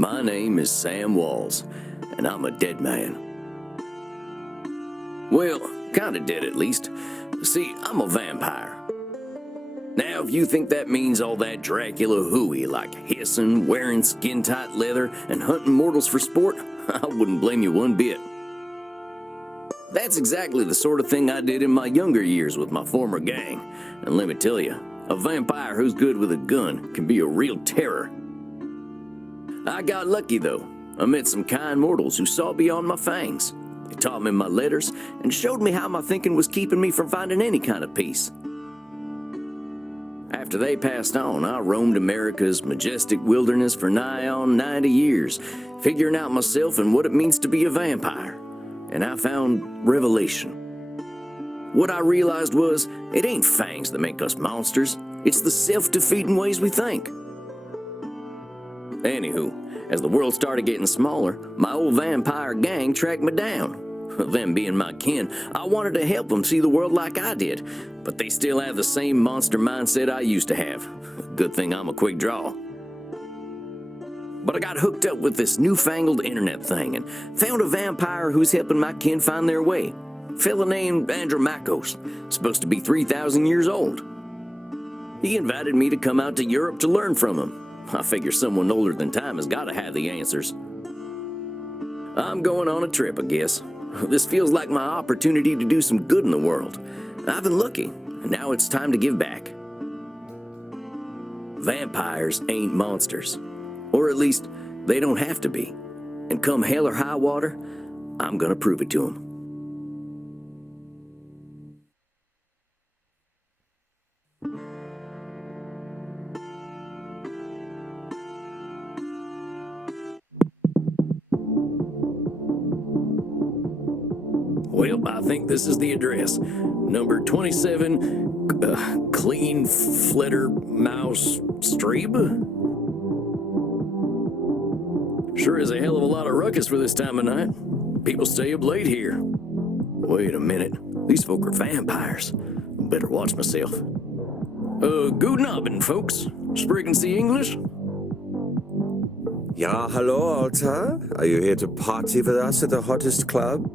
My name is Sam Walls, and I'm a dead man. Well, kinda dead at least. See, I'm a vampire. Now, if you think that means all that Dracula hooey like hissing, wearing skin-tight leather, and hunting mortals for sport, I wouldn't blame you one bit. That's exactly the sort of thing I did in my younger years with my former gang. And let me tell you, a vampire who's good with a gun can be a real terror. I got lucky though. I met some kind mortals who saw beyond my fangs. They taught me my letters and showed me how my thinking was keeping me from finding any kind of peace. After they passed on, I roamed America's majestic wilderness for nigh on 90 years, figuring out myself and what it means to be a vampire. And I found revelation. What I realized was, it ain't fangs that make us monsters. It's the self-defeating ways we think. Anywho, as the world started getting smaller, my old vampire gang tracked me down. Them being my kin, I wanted to help them see the world like I did, but they still have the same monster mindset I used to have. Good thing I'm a quick draw. But I got hooked up with this newfangled internet thing and found a vampire who's helping my kin find their way. A fella named Andromachus, supposed to be 3,000 years old. He invited me to come out to Europe to learn from him. I figure someone older than time has got to have the answers. I'm going on a trip, I guess. This feels like my opportunity to do some good in the world. I've been lucky, and now it's time to give back. Vampires ain't monsters. Or at least, they don't have to be. And come hell or high water, I'm gonna prove it to them. Well, I think this is the address. Number 27, Clean Flitter Mouse Street. Sure is a hell of a lot of ruckus for this time of night. People stay up late here. Wait a minute. These folk are vampires. Better watch myself. Guten Abend, folks. Sprechen Sie English? Ja, hello, Alta. Are you here to party with us at the hottest club?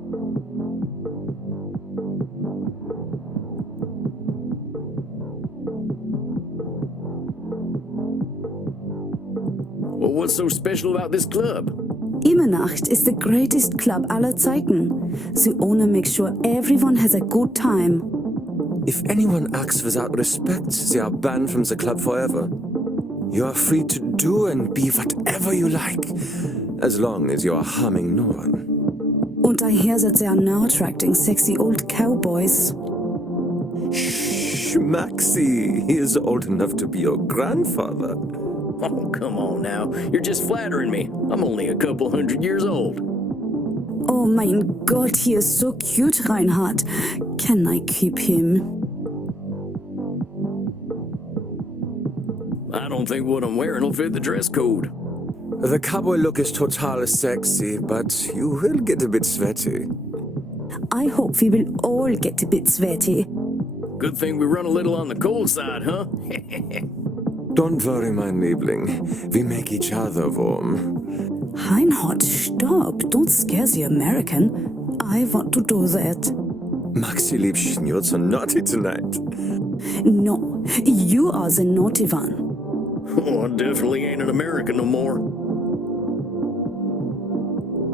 Well, what's so special about this club? Immernacht is the greatest club aller Zeiten. The owner makes sure everyone has a good time. If anyone acts without respect, they are banned from the club forever. You are free to do and be whatever you like, as long as you are harming no one. Und I hear that they are now attracting sexy old cowboys. Shh, Maxie, he is old enough to be your grandfather. Oh, come on now. You're just flattering me. I'm only a couple 100 years old. Oh mein Gott, he is so cute, Reinhard. Can I keep him? I don't think what I'm wearing will fit the dress code. The cowboy look is totally sexy, but you will get a bit sweaty. I hope we will all get a bit sweaty. Good thing we run a little on the cold side, huh? Don't worry, my Liebling. We make each other warm. Reinhard, stop. Don't scare the American. I want to do that. Maxi Liebchen, you're so naughty tonight. No, you are the naughty one. Oh, I definitely ain't an American no more.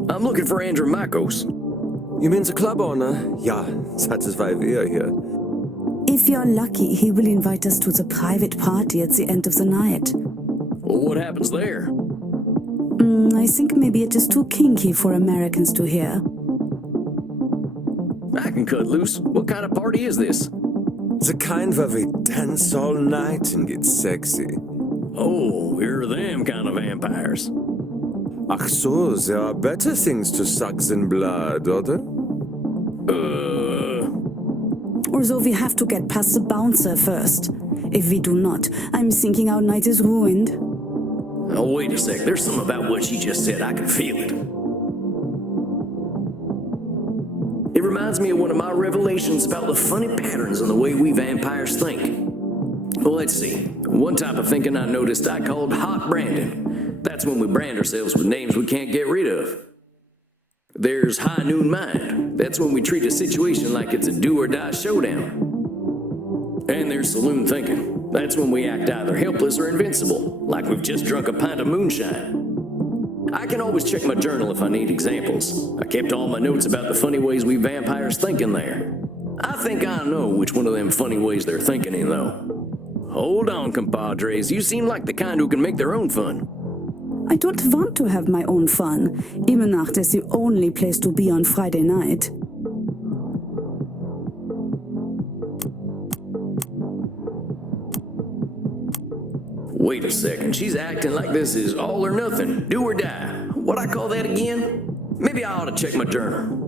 I'm looking for Andromachus. You mean the club owner? Ja, that is why we are here. If you're lucky, he will invite us to the private party at the end of the night. Well, what happens there? I think maybe it is too kinky for Americans to hear. I can cut loose. What kind of party is this? The kind where we dance all night and get sexy. Oh, here are them kind of vampires. Ach so, there are better things to suck than blood, oder? Although we have to get past the bouncer first. If we do not, I'm thinking our night is ruined. Oh, wait a sec. There's something about what she just said. I can feel it. It reminds me of one of my revelations about the funny patterns in the way we vampires think. Well, let's see. One type of thinking I noticed I called hot branding. That's when we brand ourselves with names we can't get rid of. There's high noon mind. That's when we treat a situation like it's a do-or-die showdown. And there's saloon thinking. That's when we act either helpless or invincible, like we've just drunk a pint of moonshine. I can always check my journal if I need examples. I kept all my notes about the funny ways we vampires think in there. I think I know which one of them funny ways they're thinking in, though. Hold on, compadres. You seem like the kind who can make their own fun. I don't want to have my own fun. Immernacht is the only place to be on Friday night. Wait a second. She's acting like this is all or nothing, do or die. What I call that again? Maybe I ought to check my journal.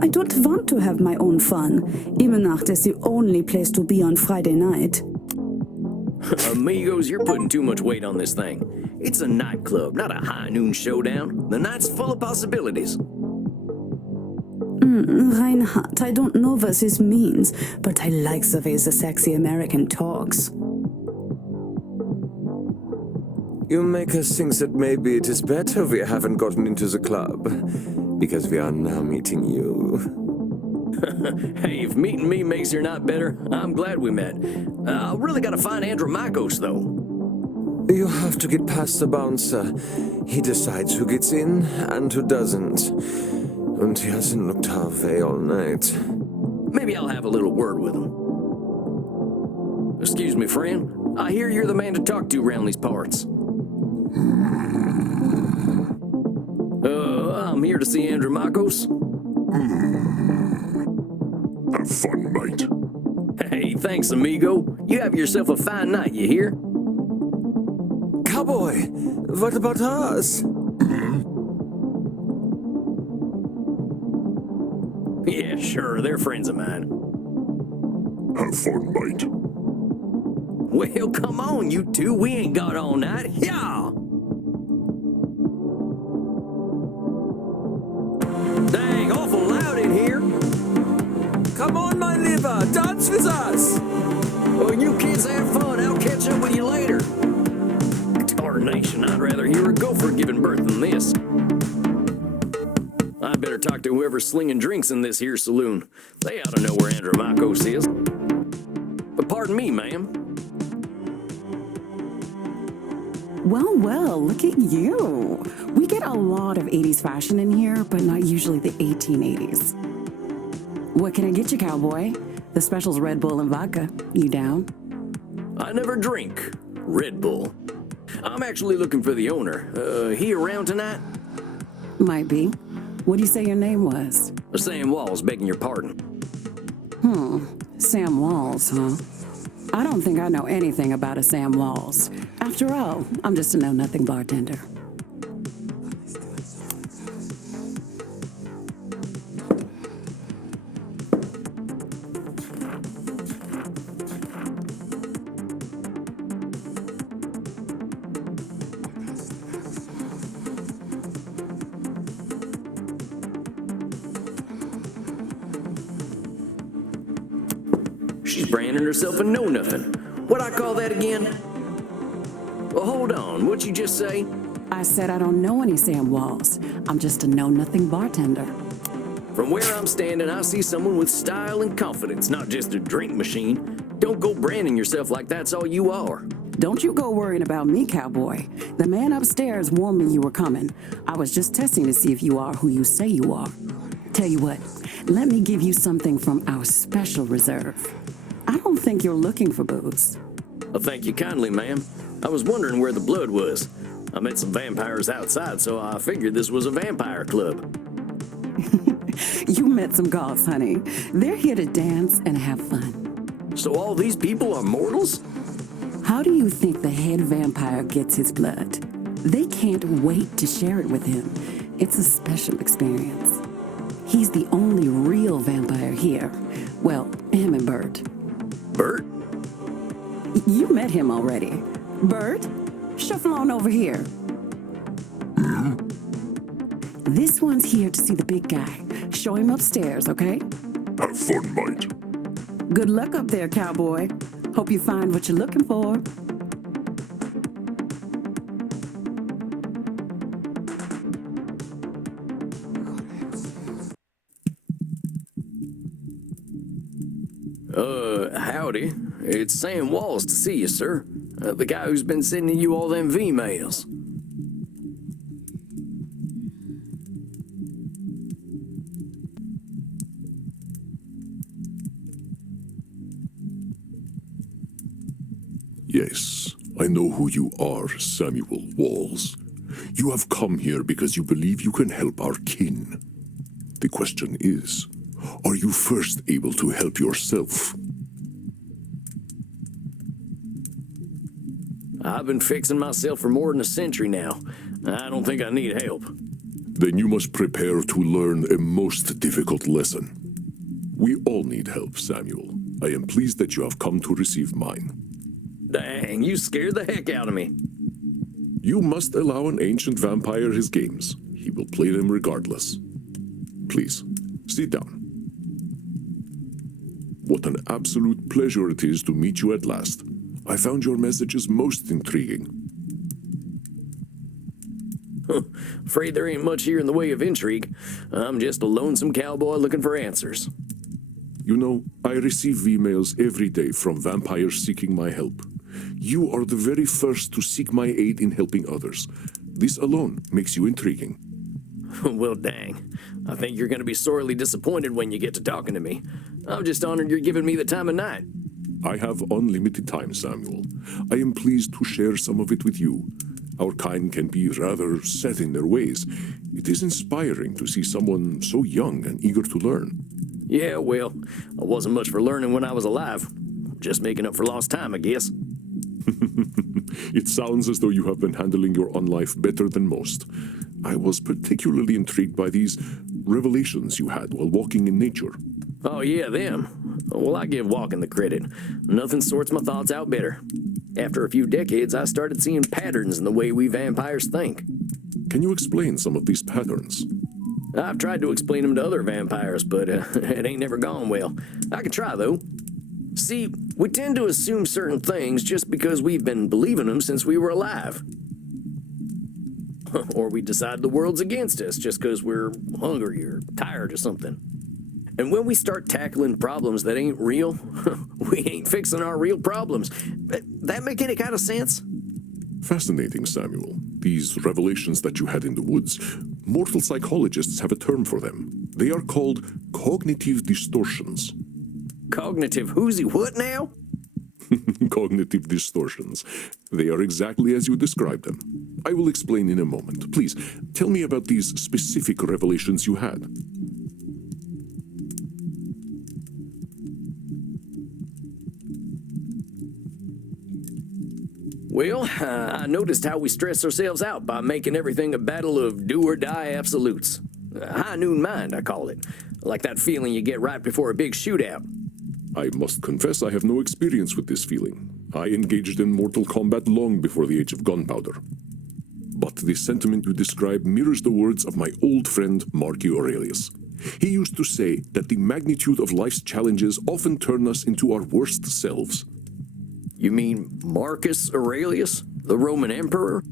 I don't want to have my own fun. Immernacht is the only place to be on Friday night. Amigos, you're putting too much weight on this thing. It's a nightclub, not a high noon showdown. The night's full of possibilities. Reinhard, I don't know what this means, but I like the way the sexy American talks. You make us think that maybe it is better we haven't gotten into the club, because we are now meeting you. Hey, if meeting me makes your night better, I'm glad we met. I really gotta find Andromachus, though. You have to get past the bouncer. He decides who gets in and who doesn't. And he hasn't looked our way all night. Maybe I'll have a little word with him. Excuse me, friend. I hear you're the man to talk to around these parts. I'm here to see Andromachus. Have fun, mate. Hey, thanks, amigo. You have yourself a fine night, you hear? Cowboy, what about us? Yeah, sure, they're friends of mine. Have fun, mate. Well, come on, you two. We ain't got all night. Yeah! Dang, awful loud in here. Come on, my liver, dance with us! Well, you kids have fun. I'll catch up with you later. Darnation, I'd rather hear a gopher giving birth than this. I better talk to whoever's slinging drinks in this here saloon. They ought to know where Andromachus is. But pardon me, ma'am. Well, look at you. We get a lot of 80s fashion in here, but not usually the 1880s. What can I get you, cowboy? The special's Red Bull and vodka. You down? I never drink Red Bull. I'm actually looking for the owner. He around tonight? Might be. What do you say your name was? Sam Walls, begging your pardon. Sam Walls, huh? I don't think I know anything about a Sam Walls. After all, I'm just a know-nothing bartender. She's branding herself a know-nothing. What'd I call that again? Well, hold on. What'd you just say? I said I don't know any Sam Walls. I'm just a know-nothing bartender. From where I'm standing, I see someone with style and confidence, not just a drink machine. Don't go branding yourself like that's all you are. Don't you go worrying about me, cowboy. The man upstairs warned me you were coming. I was just testing to see if you are who you say you are. Tell you what, let me give you something from our special reserve. I don't think you're looking for booze. Well, thank you kindly, ma'am. I was wondering where the blood was. I met some vampires outside, so I figured this was a vampire club. You met some goths, honey. They're here to dance and have fun. So all these people are mortals? How do you think the head vampire gets his blood? They can't wait to share it with him. It's a special experience. He's the only real vampire here. Well, him and Bert. Bert? You met him already. Bert, shuffle on over here. This one's here to see the big guy. Show him upstairs, okay? Have fun, mate. Good luck up there, cowboy. Hope you find what you're looking for. Howdy. It's Sam Walls to see you, sir. The guy who's been sending you all them V-mails. Yes, I know who you are, Samuel Walls. You have come here because you believe you can help our kin. The question is, are you first able to help yourself? I've been fixing myself for more than a century now. I don't think I need help. Then you must prepare to learn a most difficult lesson. We all need help, Samuel. I am pleased that you have come to receive mine. Dang, you scared the heck out of me. You must allow an ancient vampire his games. He will play them regardless. Please, sit down. What an absolute pleasure it is to meet you at last. I found your messages most intriguing. Afraid there ain't much here in the way of intrigue. I'm just a lonesome cowboy looking for answers. You know, I receive emails every day from vampires seeking my help. You are the very first to seek my aid in helping others. This alone makes you intriguing. Well, dang. I think you're going to be sorely disappointed when you get to talking to me. I'm just honored you're giving me the time of night. I have unlimited time, Samuel. I am pleased to share some of it with you. Our kind can be rather set in their ways. It is inspiring to see someone so young and eager to learn. Yeah, well, I wasn't much for learning when I was alive. Just making up for lost time, I guess. It sounds as though you have been handling your own life better than most. I was particularly intrigued by these revelations you had while walking in nature. Oh, yeah, them. Well, I give walking the credit. Nothing sorts my thoughts out better. After a few decades, I started seeing patterns in the way we vampires think. Can you explain some of these patterns? I've tried to explain them to other vampires, but it ain't never gone well. I can try, though. See, we tend to assume certain things just because we've been believing them since we were alive. Or we decide the world's against us just because we're hungry or tired or something. And when we start tackling problems that ain't real, we ain't fixing our real problems. That make any kind of sense? Fascinating, Samuel. These revelations that you had in the woods, mortal psychologists have a term for them. They are called cognitive distortions. Cognitive whoozy what now? Cognitive distortions. They are exactly as you described them. I will explain in a moment. Please, tell me about these specific revelations you had. Well, I noticed how we stress ourselves out by making everything a battle of do-or-die absolutes. High noon mind, I call it. Like that feeling you get right before a big shootout. I must confess I have no experience with this feeling. I engaged in mortal combat long before the age of gunpowder. But the sentiment you describe mirrors the words of my old friend Marcus Aurelius. He used to say that the magnitude of life's challenges often turn us into our worst selves. You mean Marcus Aurelius, the Roman emperor?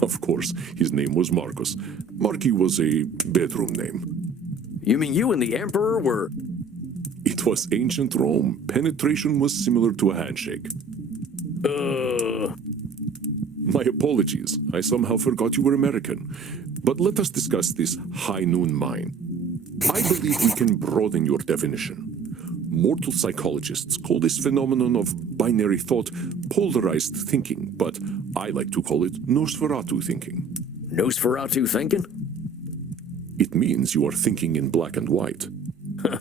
Of course, his name was Marcus. Marcus was a bedroom name. You mean you and the emperor were... It was ancient Rome. Penetration was similar to a handshake. My apologies. I somehow forgot you were American. But let us discuss this high noon mind. I believe we can broaden your definition. Mortal psychologists call this phenomenon of binary thought polarized thinking, but I like to call it Nosferatu thinking. Nosferatu thinking? It means you are thinking in black and white.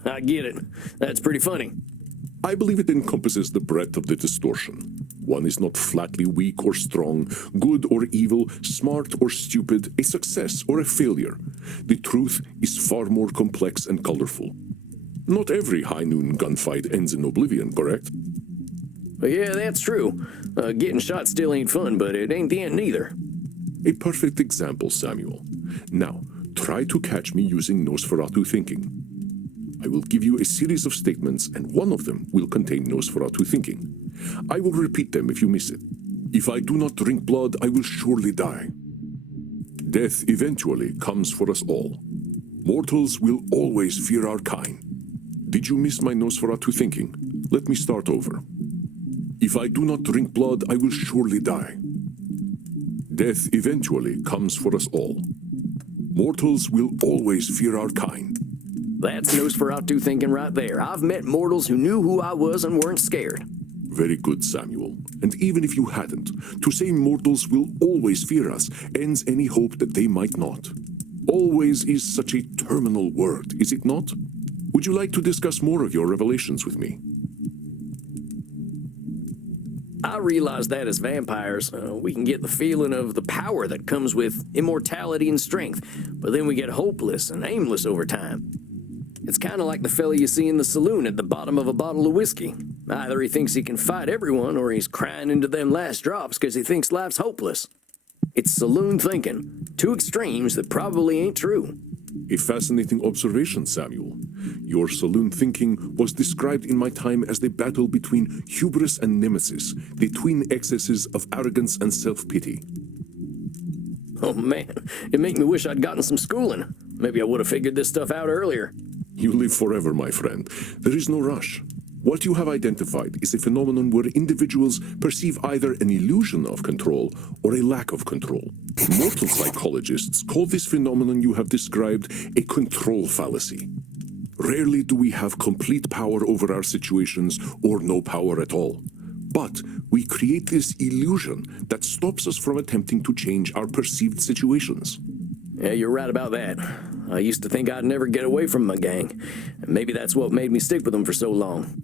I get it. That's pretty funny. I believe it encompasses the breadth of the distortion. One is not flatly weak or strong, good or evil, smart or stupid, a success or a failure. The truth is far more complex and colorful. Not every high noon gunfight ends in oblivion, correct? Yeah, that's true. Getting shot still ain't fun, but it ain't the end neither. A perfect example, Samuel. Now, try to catch me using Nosferatu thinking. I will give you a series of statements, and one of them will contain Nosferatu thinking. I will repeat them if you miss it. If I do not drink blood, I will surely die. Death eventually comes for us all. Mortals will always fear our kind. Did you miss my Nosferatu thinking? Let me start over. If I do not drink blood, I will surely die. Death eventually comes for us all. Mortals will always fear our kind. That's Nosferatu thinking right there. I've met mortals who knew who I was and weren't scared. Very good, Samuel. And even if you hadn't, to say mortals will always fear us ends any hope that they might not. Always is such a terminal word, is it not? Would you like to discuss more of your revelations with me? I realize that as vampires, we can get the feeling of the power that comes with immortality and strength, but then we get hopeless and aimless over time. It's kind of like the fella you see in the saloon at the bottom of a bottle of whiskey. Either he thinks he can fight everyone, or he's crying into them last drops because he thinks life's hopeless. It's saloon thinking, two extremes that probably ain't true. A fascinating observation, Samuel. Your saloon thinking was described in my time as the battle between hubris and nemesis, the twin excesses of arrogance and self-pity. Oh man, it make me wish I'd gotten some schooling. Maybe I would have figured this stuff out earlier. You live forever, my friend. There is no rush. What you have identified is a phenomenon where individuals perceive either an illusion of control or a lack of control. Mortal psychologists call this phenomenon you have described a control fallacy. Rarely do we have complete power over our situations or no power at all. But we create this illusion that stops us from attempting to change our perceived situations. Yeah, you're right about that. I used to think I'd never get away from my gang. And maybe that's what made me stick with them for so long.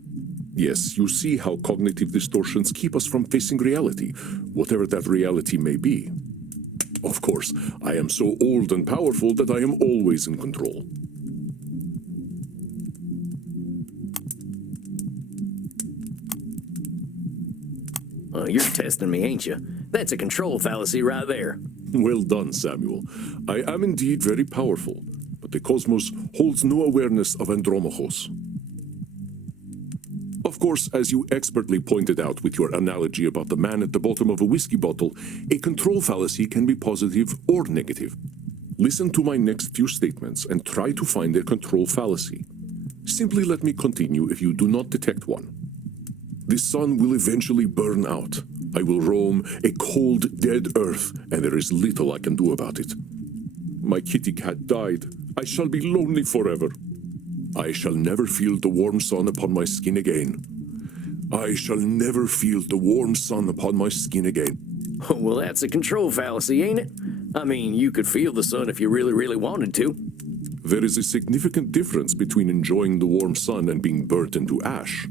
Yes, you see how cognitive distortions keep us from facing reality, whatever that reality may be. Of course, I am so old and powerful that I am always in control. You're testing me, ain't you? That's a control fallacy right there. Well done, Samuel. I am indeed very powerful, but the cosmos holds no awareness of Andromachus. Of course, as you expertly pointed out with your analogy about the man at the bottom of a whiskey bottle, a control fallacy can be positive or negative. Listen to my next few statements and try to find a control fallacy. Simply let me continue if you do not detect one. The sun will eventually burn out. I will roam a cold, dead earth, and there is little I can do about it. My kitty cat died. I shall be lonely forever. I shall never feel the warm sun upon my skin again. I shall never feel the warm sun upon my skin again. Well, that's a control fallacy, ain't it? I mean, you could feel the sun if you really, really wanted to. There is a significant difference between enjoying the warm sun and being burnt into ash.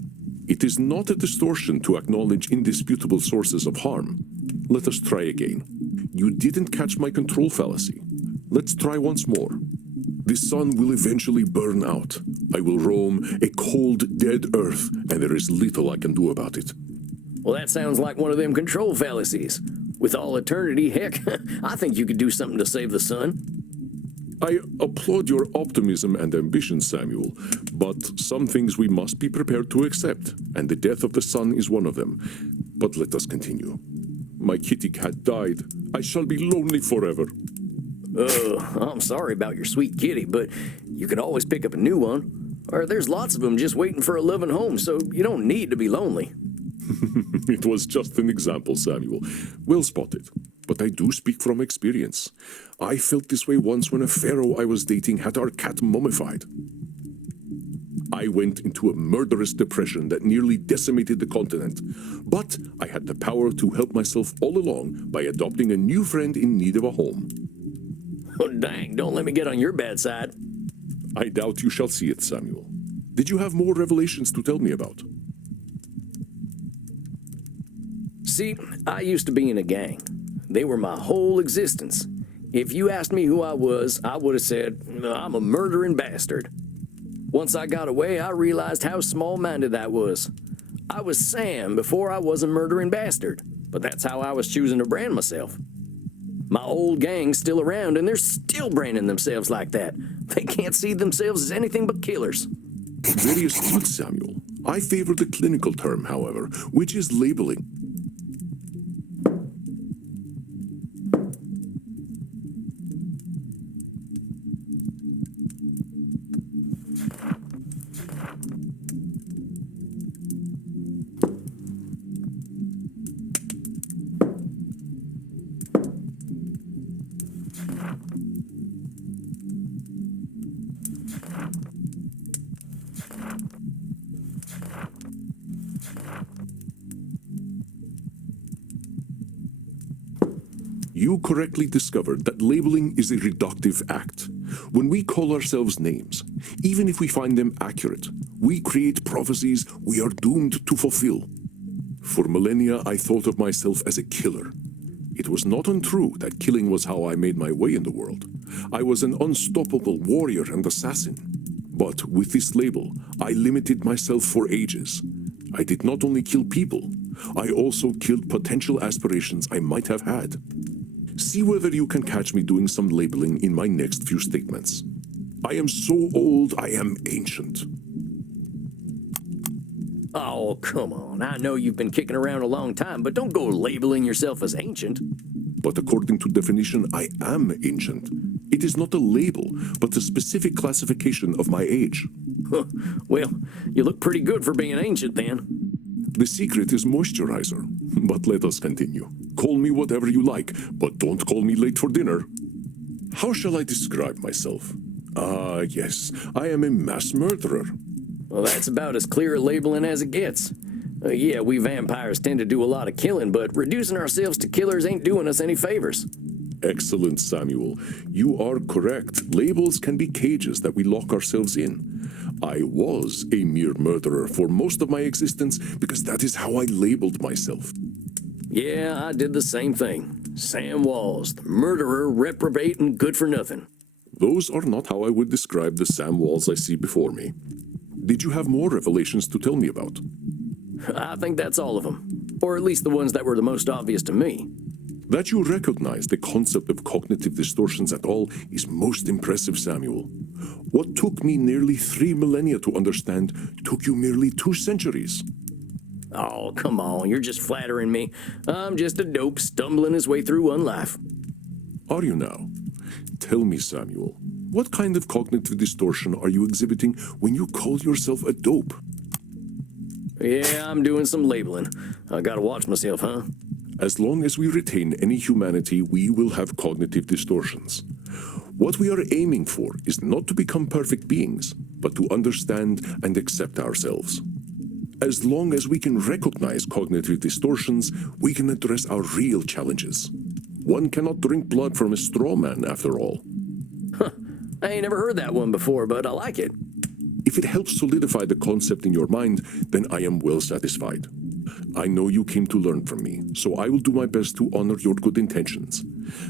It is not a distortion to acknowledge indisputable sources of harm. Let us try again. You didn't catch my control fallacy. Let's try once more. The sun will eventually burn out. I will roam a cold, dead earth, and there is little I can do about it. Well, that sounds like one of them control fallacies. With all eternity, heck, I think you could do something to save the sun. I applaud your optimism and ambition, Samuel, but some things we must be prepared to accept, and the death of the sun is one of them. But let us continue. My kitty cat died. I shall be lonely forever. I'm sorry about your sweet kitty, but you can always pick up a new one. Or there's lots of them just waiting for a loving home, so you don't need to be lonely. It was just an example, Samuel. Well spotted. But I do speak from experience. I felt this way once when a pharaoh I was dating had our cat mummified. I went into a murderous depression that nearly decimated the continent. But I had the power to help myself all along by adopting a new friend in need of a home. Oh, dang, don't let me get on your bad side. I doubt you shall see it, Samuel. Did you have more revelations to tell me about? See, I used to be in a gang. They were my whole existence. If you asked me who I was, I would have said, I'm a murdering bastard. Once I got away, I realized how small-minded that was. I was Sam before I was a murdering bastard, but that's how I was choosing to brand myself. My old gang's still around, and they're still branding themselves like that. They can't see themselves as anything but killers. Very astute, Samuel. I favor the clinical term, however, which is labeling. You correctly discovered that labeling is a reductive act. When we call ourselves names, even if we find them accurate, we create prophecies we are doomed to fulfill. For millennia, I thought of myself as a killer. It was not untrue that killing was how I made my way in the world. I was an unstoppable warrior and assassin. But with this label, I limited myself for ages. I did not only kill people, I also killed potential aspirations I might have had. See whether you can catch me doing some labeling in my next few statements. I am so old, I am ancient. Oh, come on. I know you've been kicking around a long time, but don't go labeling yourself as ancient. But according to definition, I am ancient. It is not a label, but a specific classification of my age. Well, you look pretty good for being ancient then. The secret is moisturizer. But let us continue. Call me whatever you like, but don't call me late for dinner. How shall I describe myself? Yes, I am a mass murderer. Well, that's about as clear a labeling as it gets. Yeah, we vampires tend to do a lot of killing, but reducing ourselves to killers ain't doing us any favors. Excellent, Samuel. You are correct. Labels can be cages that we lock ourselves in. I was a mere murderer for most of my existence because that is how I labeled myself. Yeah, I did the same thing. Sam Walls, the murderer, reprobate, and good for nothing. Those are not how I would describe the Sam Walls I see before me. Did you have more revelations to tell me about? I think that's all of them. Or at least the ones that were the most obvious to me. That you recognize the concept of cognitive distortions at all is most impressive, Samuel. What took me nearly 3 millennia to understand took you merely 2 centuries. Oh, come on, you're just flattering me. I'm just a dope stumbling his way through one life. Are you now? Tell me, Samuel, what kind of cognitive distortion are you exhibiting when you call yourself a dope? Yeah, I'm doing some labeling. I gotta watch myself, huh? As long as we retain any humanity, we will have cognitive distortions. What we are aiming for is not to become perfect beings, but to understand and accept ourselves. As long as we can recognize cognitive distortions, we can address our real challenges. One cannot drink blood from a straw man, after all. I ain't never heard that one before, but I like it. If it helps solidify the concept in your mind, then I am well satisfied. I know you came to learn from me, so I will do my best to honor your good intentions.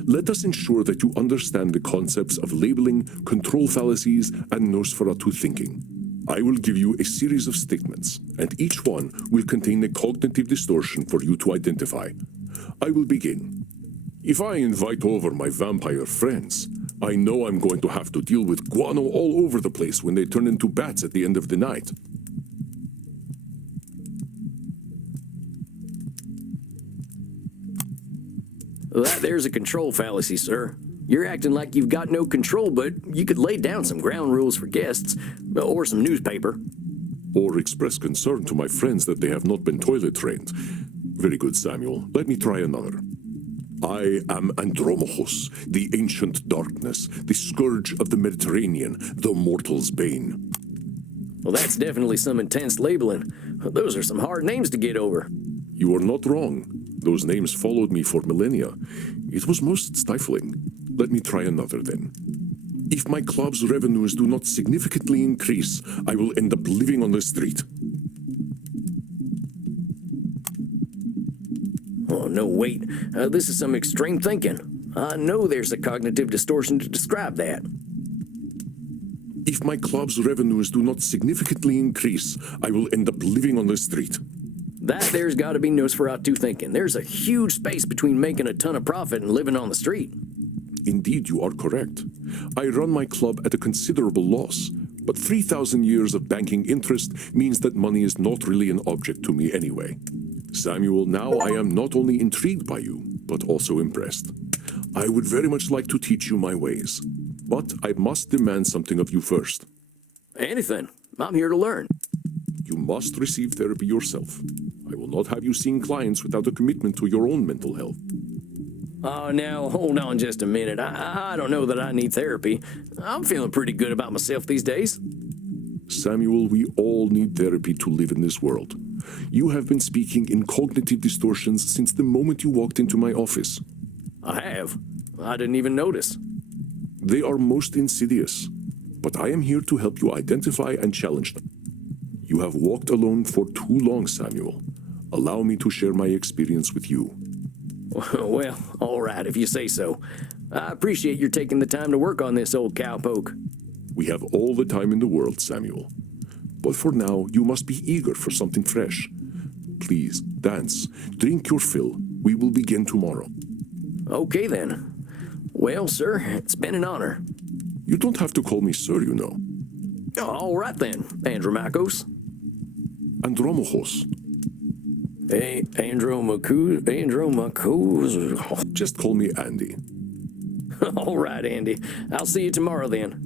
Let us ensure that you understand the concepts of labeling, control fallacies, and Nosferatu thinking. I will give you a series of statements, and each one will contain a cognitive distortion for you to identify. I will begin. If I invite over my vampire friends, I know I'm going to have to deal with guano all over the place when they turn into bats at the end of the night. That there's a control fallacy, sir. You're acting like you've got no control, but you could lay down some ground rules for guests, or some newspaper. Or express concern to my friends that they have not been toilet trained. Very good, Samuel. Let me try another. I am Andromachus, the ancient darkness, the scourge of the Mediterranean, the mortal's bane. Well, that's definitely some intense labeling. Those are some hard names to get over. You are not wrong. Those names followed me for millennia. It was most stifling. Let me try another then. If my club's revenues do not significantly increase, I will end up living on the street. Oh, no, wait. This is some extreme thinking. I know there's a cognitive distortion to describe that. If my club's revenues do not significantly increase, I will end up living on the street. That there's got to be Nosferatu thinking. There's a huge space between making a ton of profit and living on the street. Indeed, you are correct. I run my club at a considerable loss, but 3,000 years of banking interest means that money is not really an object to me anyway. Samuel, now I am not only intrigued by you, but also impressed. I would very much like to teach you my ways, but I must demand something of you first. Anything. I'm here to learn. You must receive therapy yourself. I will not have you seeing clients without a commitment to your own mental health. Oh, now, hold on just a minute. I don't know that I need therapy. I'm feeling pretty good about myself these days. Samuel, we all need therapy to live in this world. You have been speaking in cognitive distortions since the moment you walked into my office. I have. I didn't even notice. They are most insidious, but I am here to help you identify and challenge them. You have walked alone for too long, Samuel. Allow me to share my experience with you. Well, all right, if you say so. I appreciate your taking the time to work on this, old cowpoke. We have all the time in the world, Samuel. But for now, you must be eager for something fresh. Please, dance, drink your fill. We will begin tomorrow. Okay, then. Well, sir, it's been an honor. You don't have to call me sir, you know. All right, then, Andromachus. Andromachus. Hey, Andromachus. Just call me Andy. All right, Andy. I'll see you tomorrow then.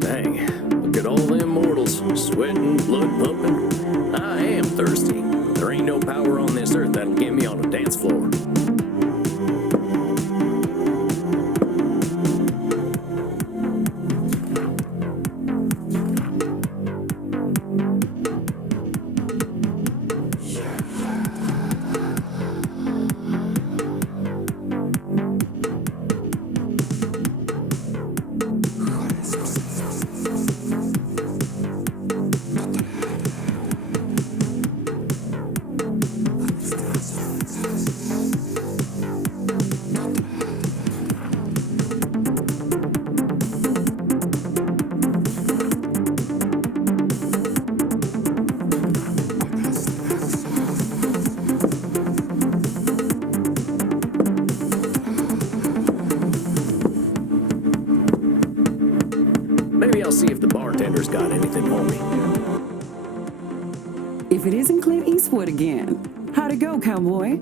Dang, look at all them mortals, sweating, blood pumping. I am thirsty. There ain't no power on this earth that'll get me on a dance floor. Maybe I'll see if the bartender's got anything for me. If it isn't Clint Eastwood again. How'd it go, cowboy?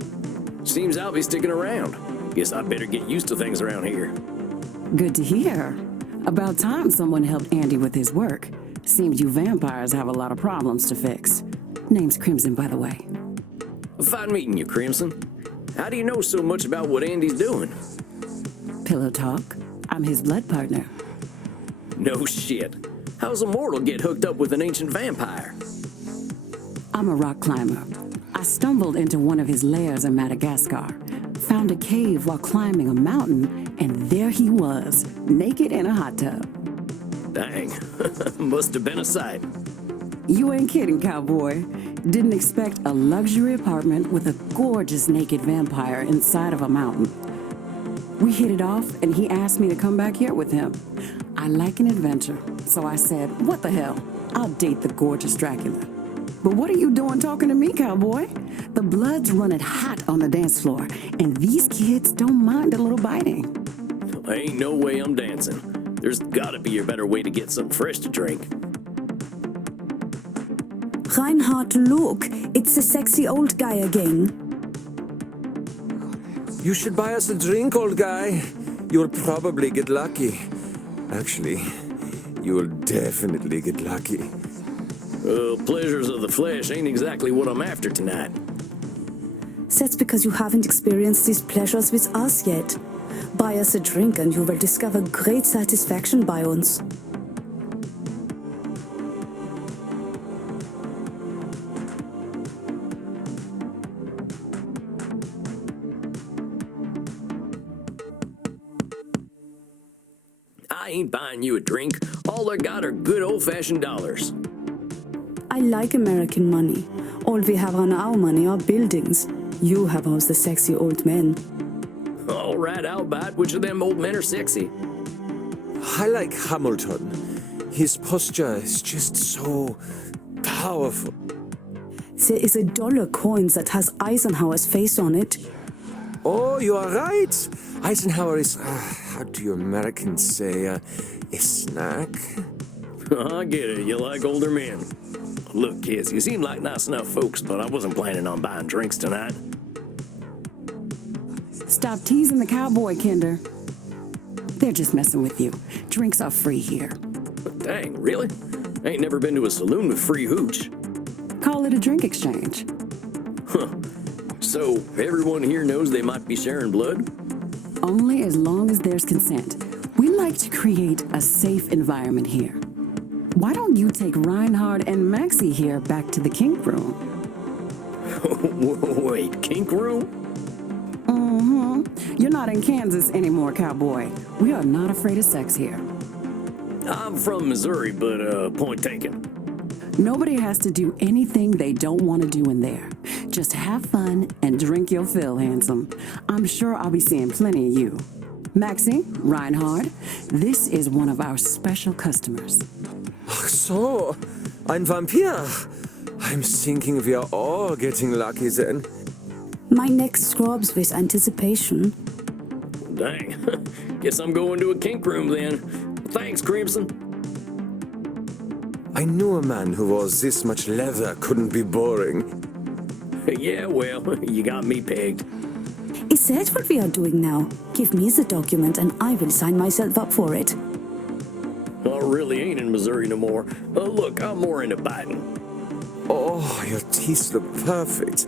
Seems I'll be sticking around. Guess I'd better get used to things around here. Good to hear. About time someone helped Andy with his work. Seems you vampires have a lot of problems to fix. Name's Crimson, by the way. Fine meeting you, Crimson. How do you know so much about what Andy's doing? Pillow talk. I'm his blood partner. No shit. How's a mortal get hooked up with an ancient vampire? I'm a rock climber. I stumbled into one of his lairs in Madagascar, found a cave while climbing a mountain, and there he was, naked in a hot tub. Dang, must have been a sight. You ain't kidding, cowboy. Didn't expect a luxury apartment with a gorgeous naked vampire inside of a mountain. We hit it off, and he asked me to come back here with him. I like an adventure, so I said, what the hell? I'll date the gorgeous Dracula. But what are you doing talking to me, cowboy? The blood's running hot on the dance floor, and these kids don't mind a little biting. Ain't no way I'm dancing. There's gotta be a better way to get something fresh to drink. Reinhard, look, it's the sexy old guy again. You should buy us a drink, old guy. You'll probably get lucky. Actually, you'll definitely get lucky. Pleasures of the flesh ain't exactly what I'm after tonight. That's because you haven't experienced these pleasures with us yet. Buy us a drink and you will discover great satisfaction by uns. I ain't buying you a drink. All I got are good old-fashioned dollars. I like American money. All we have on our money are buildings. You have us the sexy old men. All right, I'll bite. Which of them old men are sexy? I like Hamilton. His posture is just so powerful. There is a dollar coin that has Eisenhower's face on it. Oh, you are right. Eisenhower is, how do you Americans say, a snack? I get it. You like older men. Look, kids, you seem like nice enough folks, but I wasn't planning on buying drinks tonight. Stop teasing the cowboy, Kinder. They're just messing with you. Drinks are free here. Dang, really? Ain't never been to a saloon with free hooch. Call it a drink exchange. So, everyone here knows they might be sharing blood? Only as long as there's consent. We like to create a safe environment here. Why don't you take Reinhard and Maxie here back to the kink room? Wait, kink room? Mm-hmm. You're not in Kansas anymore, cowboy. We are not afraid of sex here. I'm from Missouri, but point taken. Nobody has to do anything they don't want to do in there. Just have fun and drink your fill, handsome. I'm sure I'll be seeing plenty of you. Maxie, Reinhard, this is one of our special customers. Ach so, ein Vampir. I'm thinking we are all getting lucky then. My neck scrubs with anticipation. Dang. Guess I'm going to a kink room then. Thanks, Crimson. I knew a man who wore this much leather couldn't be boring. Yeah, well, you got me pegged. Is that what we are doing now? Give me the document and I will sign myself up for it. I really ain't in Missouri no more. Look, I'm more into biting. Oh, your teeth look perfect.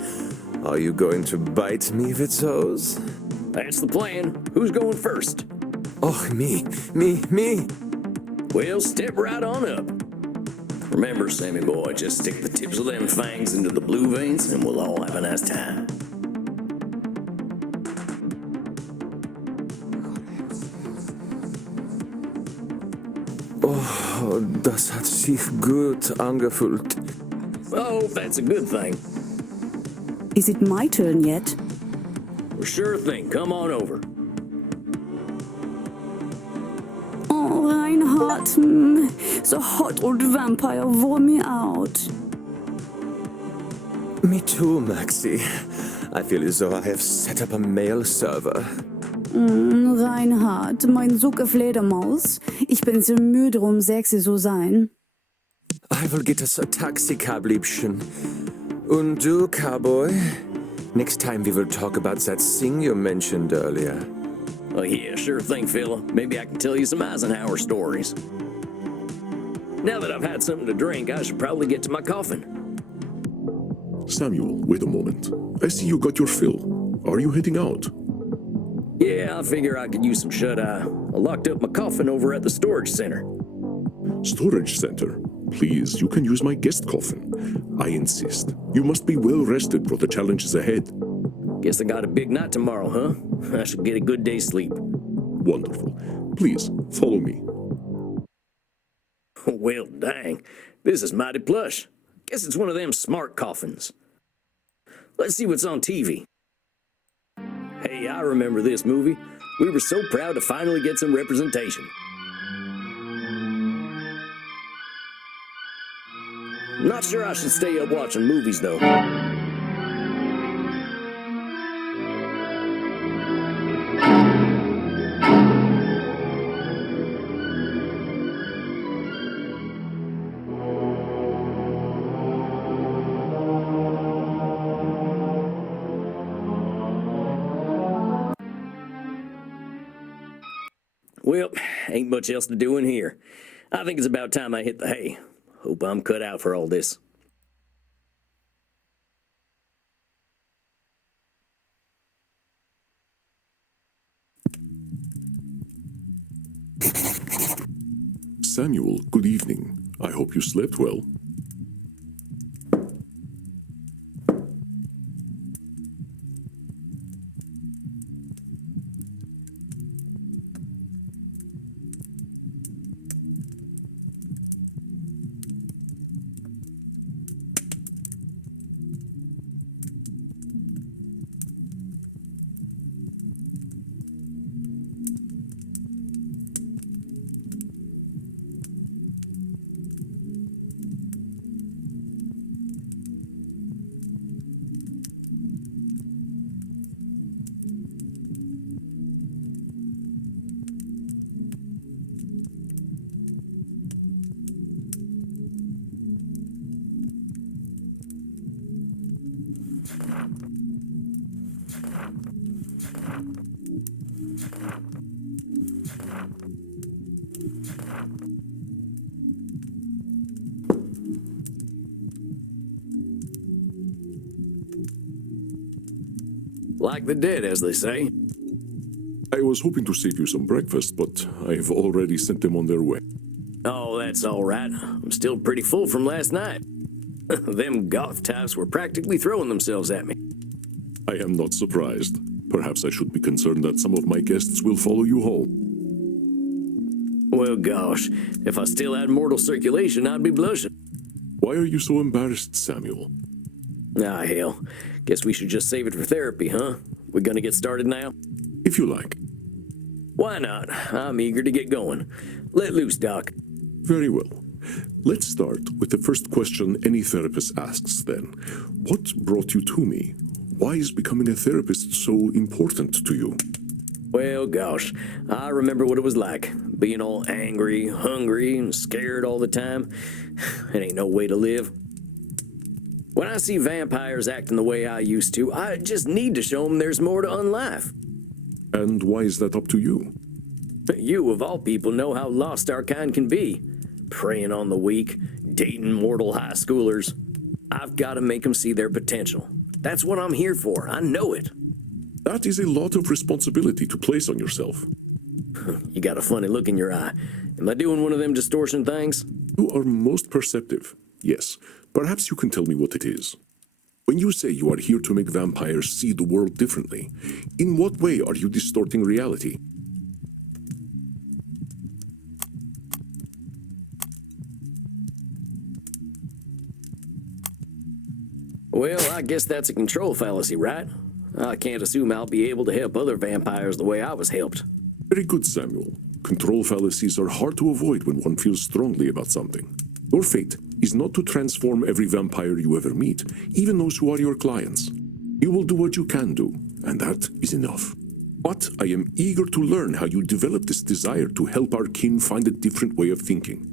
Are you going to bite me with those? That's the plan. Who's going first? Oh, me. Well, step right on up. Remember, Sammy boy, just stick the tips of them fangs into the blue veins and we'll all have a nice time. Oh, das hat sich gut angefühlt. Oh, that's a good thing. Is it my turn yet? Well, sure thing. Come on over. Oh, Reinhard, the hot old vampire wore me out. Me too, Maxi. I feel as though I have set up a mail server. Reinhard, mein Sucke Fledermaus. Ich bin so müde, sexy zu sein. I will get us a taxi cab, Liebchen. Und du, cowboy? Next time we will talk about that thing you mentioned earlier. Oh, yeah, sure thing, fella. Maybe I can tell you some Eisenhower stories. Now that I've had something to drink, I should probably get to my coffin. Samuel, wait a moment. I see you got your fill. Are you heading out? Yeah, I figure I could use some shut-eye. I locked up my coffin over at the storage center. Storage center? Please, you can use my guest coffin. I insist. You must be well rested for the challenges ahead. Guess I got a big night tomorrow, huh? I should get a good day's sleep. Wonderful. Please, follow me. Well, dang. This is mighty plush. Guess it's one of them smart coffins. Let's see what's on TV. Hey, I remember this movie. We were so proud to finally get some representation. Not sure I should stay up watching movies, though. Well, ain't much else to do in here. I think it's about time I hit the hay. Hope I'm cut out for all this. Samuel, good evening. I hope you slept well. Like the dead, as they say. I was hoping to save you some breakfast, but I've already sent them on their way. Oh, that's all right. I'm still pretty full from last night. Them goth types were practically throwing themselves at me. I am not surprised. Perhaps I should be concerned that some of my guests will follow you home. Well, gosh, if I still had mortal circulation, I'd be blushing. Why are you so embarrassed, Samuel? Ah, hell. Guess we should just save it for therapy, huh? We gonna get started now? If you like. Why not? I'm eager to get going. Let loose, Doc. Very well. Let's start with the first question any therapist asks then. What brought you to me? Why is becoming a therapist so important to you? Well, gosh, I remember what it was like, being all angry, hungry, and scared all the time. It ain't no way to live. When I see vampires acting the way I used to, I just need to show them there's more to unlife. And why is that up to you? You, of all people, know how lost our kind can be. Preying on the weak, dating mortal high schoolers. I've got to make them see their potential. That's what I'm here for. I know it. That is a lot of responsibility to place on yourself. You got a funny look in your eye. Am I doing one of them distortion things? You are most perceptive. Yes, perhaps you can tell me what it is. When you say you are here to make vampires see the world differently, in what way are you distorting reality? Well, I guess that's a control fallacy, right? I can't assume I'll be able to help other vampires the way I was helped. Very good, Samuel. Control fallacies are hard to avoid when one feels strongly about something. Your fate is not to transform every vampire you ever meet, even those who are your clients. You will do what you can do, and that is enough. But I am eager to learn how you developed this desire to help our kin find a different way of thinking.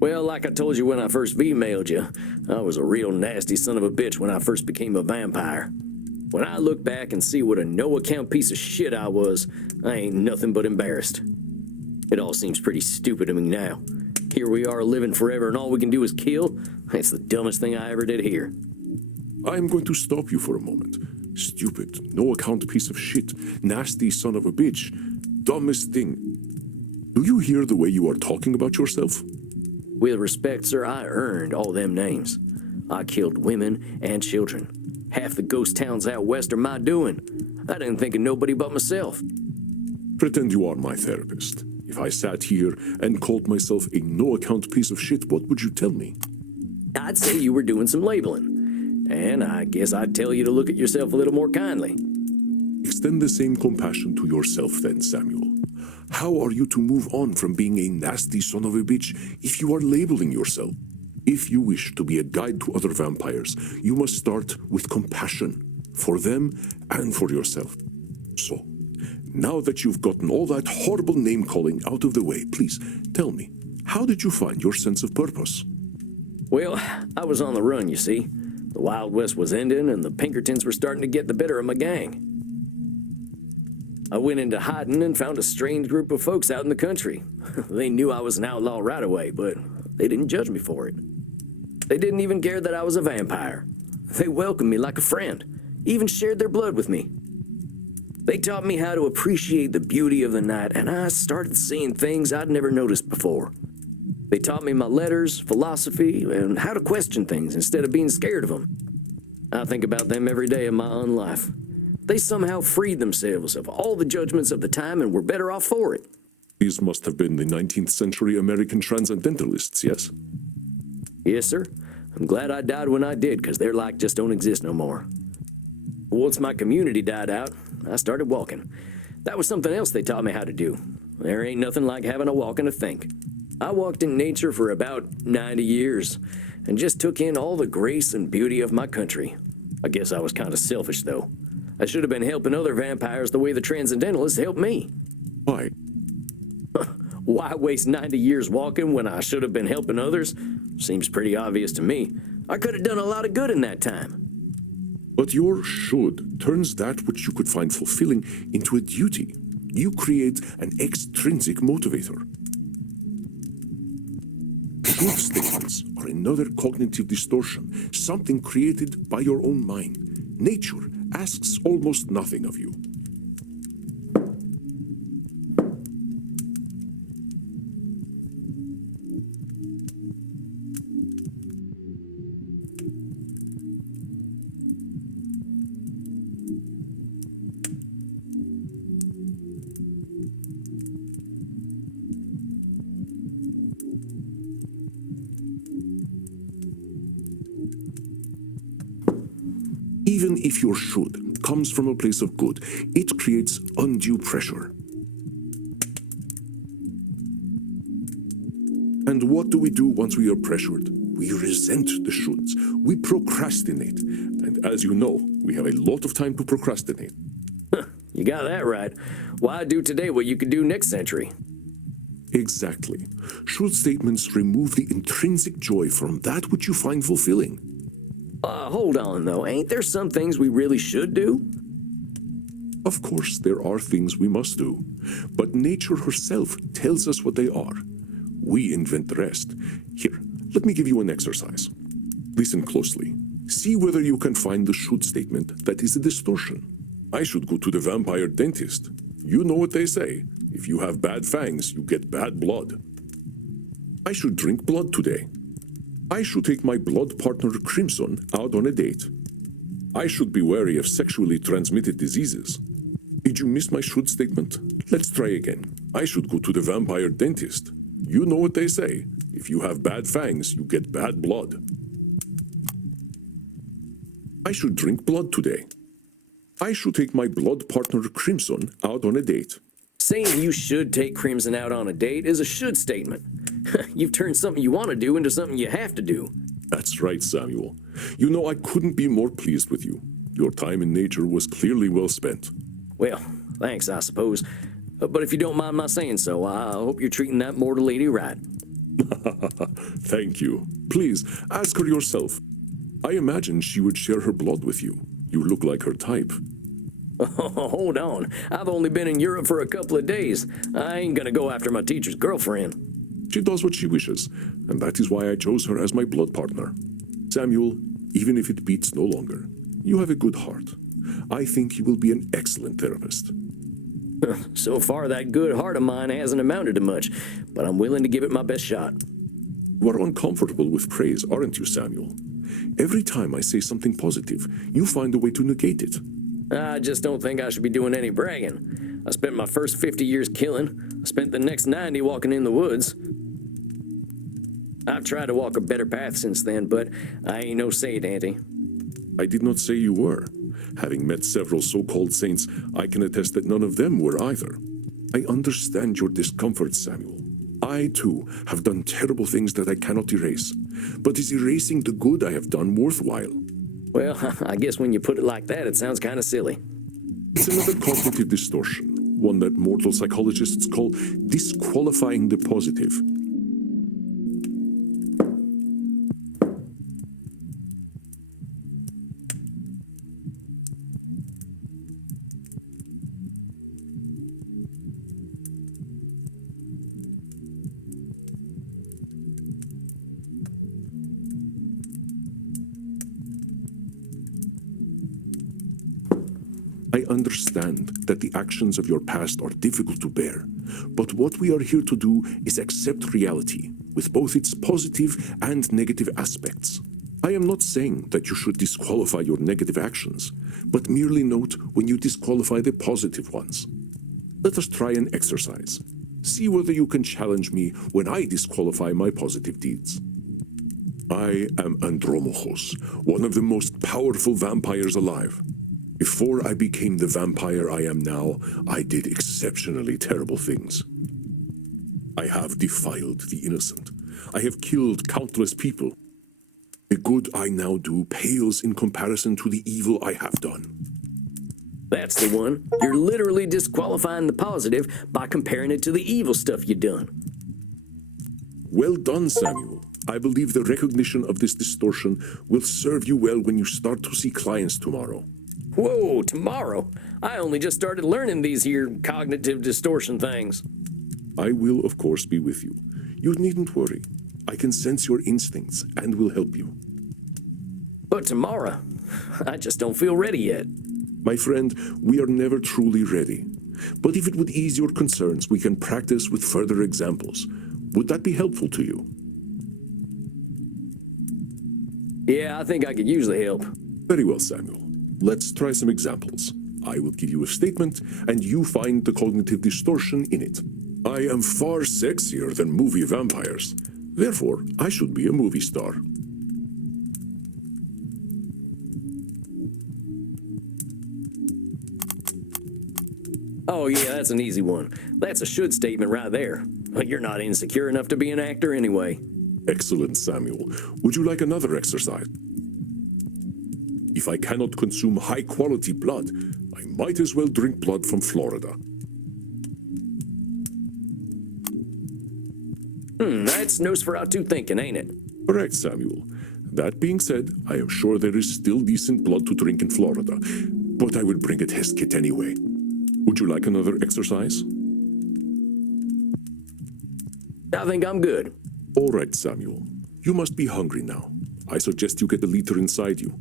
Well, like I told you when I first V-mailed you, I was a real nasty son of a bitch when I first became a vampire. When I look back and see what a no-account piece of shit I was, I ain't nothing but embarrassed. It all seems pretty stupid to me now. Here we are living forever and all we can do is kill? That's the dumbest thing I ever did here. I'm going to stop you for a moment. Stupid, no-account piece of shit, nasty son of a bitch, dumbest thing. Do you hear the way you are talking about yourself? With respect, sir, I earned all them names. I killed women and children. Half the ghost towns out west are my doing. I didn't think of nobody but myself. Pretend you are my therapist. If I sat here and called myself a no-account piece of shit, what would you tell me? I'd say you were doing some labeling. And I guess I'd tell you to look at yourself a little more kindly. Extend the same compassion to yourself then, Samuel. How are you to move on from being a nasty son of a bitch if you are labeling yourself? If you wish to be a guide to other vampires, you must start with compassion for them and for yourself. So, now that you've gotten all that horrible name-calling out of the way, please tell me, how did you find your sense of purpose? Well, I was on the run, you see. The Wild West was ending and the Pinkertons were starting to get the better of my gang. I went into hiding and found a strange group of folks out in the country. They knew I was an outlaw right away, but they didn't judge me for it. They didn't even care that I was a vampire. They welcomed me like a friend, even shared their blood with me. They taught me how to appreciate the beauty of the night, and I started seeing things I'd never noticed before. They taught me my letters, philosophy, and how to question things instead of being scared of them. I think about them every day of my own life. They somehow freed themselves of all the judgments of the time and were better off for it. These must have been the 19th century American transcendentalists, yes? Yes, sir. I'm glad I died when I did, because their like just don't exist no more. Once my community died out, I started walking. That was something else they taught me how to do. There ain't nothing like having a walk and a think. I walked in nature for about 90 years, and just took in all the grace and beauty of my country. I guess I was kind of selfish, though. I should have been helping other vampires the way the Transcendentalists helped me. Why? Why waste 90 years walking when I should have been helping others? Seems pretty obvious to me. I could have done a lot of good in that time. But your should turns that which you could find fulfilling into a duty. You create an extrinsic motivator. Good statements are another cognitive distortion, something created by your own mind. Nature asks almost nothing of you. Even if your should comes from a place of good, it creates undue pressure. And what do we do once we are pressured? We resent the shoulds. We procrastinate. And as you know, we have a lot of time to procrastinate. You got that right. Why do today what you could do next century? Exactly. Should statements remove the intrinsic joy from that which you find fulfilling? Hold on, though. Ain't there some things we really should do? Of course, there are things we must do, but nature herself tells us what they are. We invent the rest. Here, let me give you an exercise. Listen closely. See whether you can find the should statement that is a distortion. I should go to the vampire dentist. You know what they say. If you have bad fangs, you get bad blood. I should drink blood today. I should take my blood partner Crimson out on a date. I should be wary of sexually transmitted diseases. Did you miss my should statement? Let's try again. I should go to the vampire dentist. You know what they say. If you have bad fangs, you get bad blood. I should drink blood today. I should take my blood partner Crimson out on a date. Saying you should take Crimson out on a date is a should statement. You've turned something you want to do into something you have to do. That's right, Samuel. You know, I couldn't be more pleased with you. Your time in nature was clearly well spent. Well, thanks, I suppose. But if you don't mind my saying so, I hope you're treating that mortal lady right. Thank you. Please, ask her yourself. I imagine she would share her blood with you. You look like her type. Hold on. I've only been in Europe for a couple of days. I ain't gonna go after my teacher's girlfriend. She does what she wishes, and that is why I chose her as my blood partner. Samuel, even if it beats no longer, you have a good heart. I think you will be an excellent therapist. So far, that good heart of mine hasn't amounted to much, but I'm willing to give it my best shot. You are uncomfortable with praise, aren't you, Samuel? Every time I say something positive, you find a way to negate it. I just don't think I should be doing any bragging. I spent my first 50 years killing. I spent the next 90 walking in the woods. I've tried to walk a better path since then, but I ain't no saint, Auntie. I did not say you were. Having met several so-called saints, I can attest that none of them were either. I understand your discomfort, Samuel. I, too, have done terrible things that I cannot erase. But is erasing the good I have done worthwhile? Well, I guess when you put it like that, it sounds kind of silly. It's another cognitive distortion, one that mortal psychologists call disqualifying the positive. I understand that the actions of your past are difficult to bear, but what we are here to do is accept reality, with both its positive and negative aspects. I am not saying that you should disqualify your negative actions, but merely note when you disqualify the positive ones. Let us try an exercise. See whether you can challenge me when I disqualify my positive deeds. I am Andromachus, one of the most powerful vampires alive. Before I became the vampire I am now, I did exceptionally terrible things. I have defiled the innocent. I have killed countless people. The good I now do pales in comparison to the evil I have done. That's the one. You're literally disqualifying the positive by comparing it to the evil stuff you done. Well done, Samuel. I believe the recognition of this distortion will serve you well when you start to see clients tomorrow. Whoa, tomorrow? I only just started learning these here cognitive distortion things. I will, of course, be with you. You needn't worry. I can sense your instincts and will help you. But tomorrow? I just don't feel ready yet. My friend, we are never truly ready. But if it would ease your concerns, we can practice with further examples. Would that be helpful to you? Yeah, I think I could use the help. Very well, Samuel. Let's try some examples. I will give you a statement, and you find the cognitive distortion in it. I am far sexier than movie vampires. Therefore, I should be a movie star. Oh yeah, that's an easy one. That's a should statement right there. You're not insecure enough to be an actor anyway. Excellent, Samuel. Would you like another exercise? If I cannot consume high-quality blood, I might as well drink blood from Florida. That's Nosferatu thinking, ain't it? Correct, Samuel. That being said, I am sure there is still decent blood to drink in Florida, but I will bring a test kit anyway. Would you like another exercise? I think I'm good. All right, Samuel. You must be hungry now. I suggest you get a liter inside you.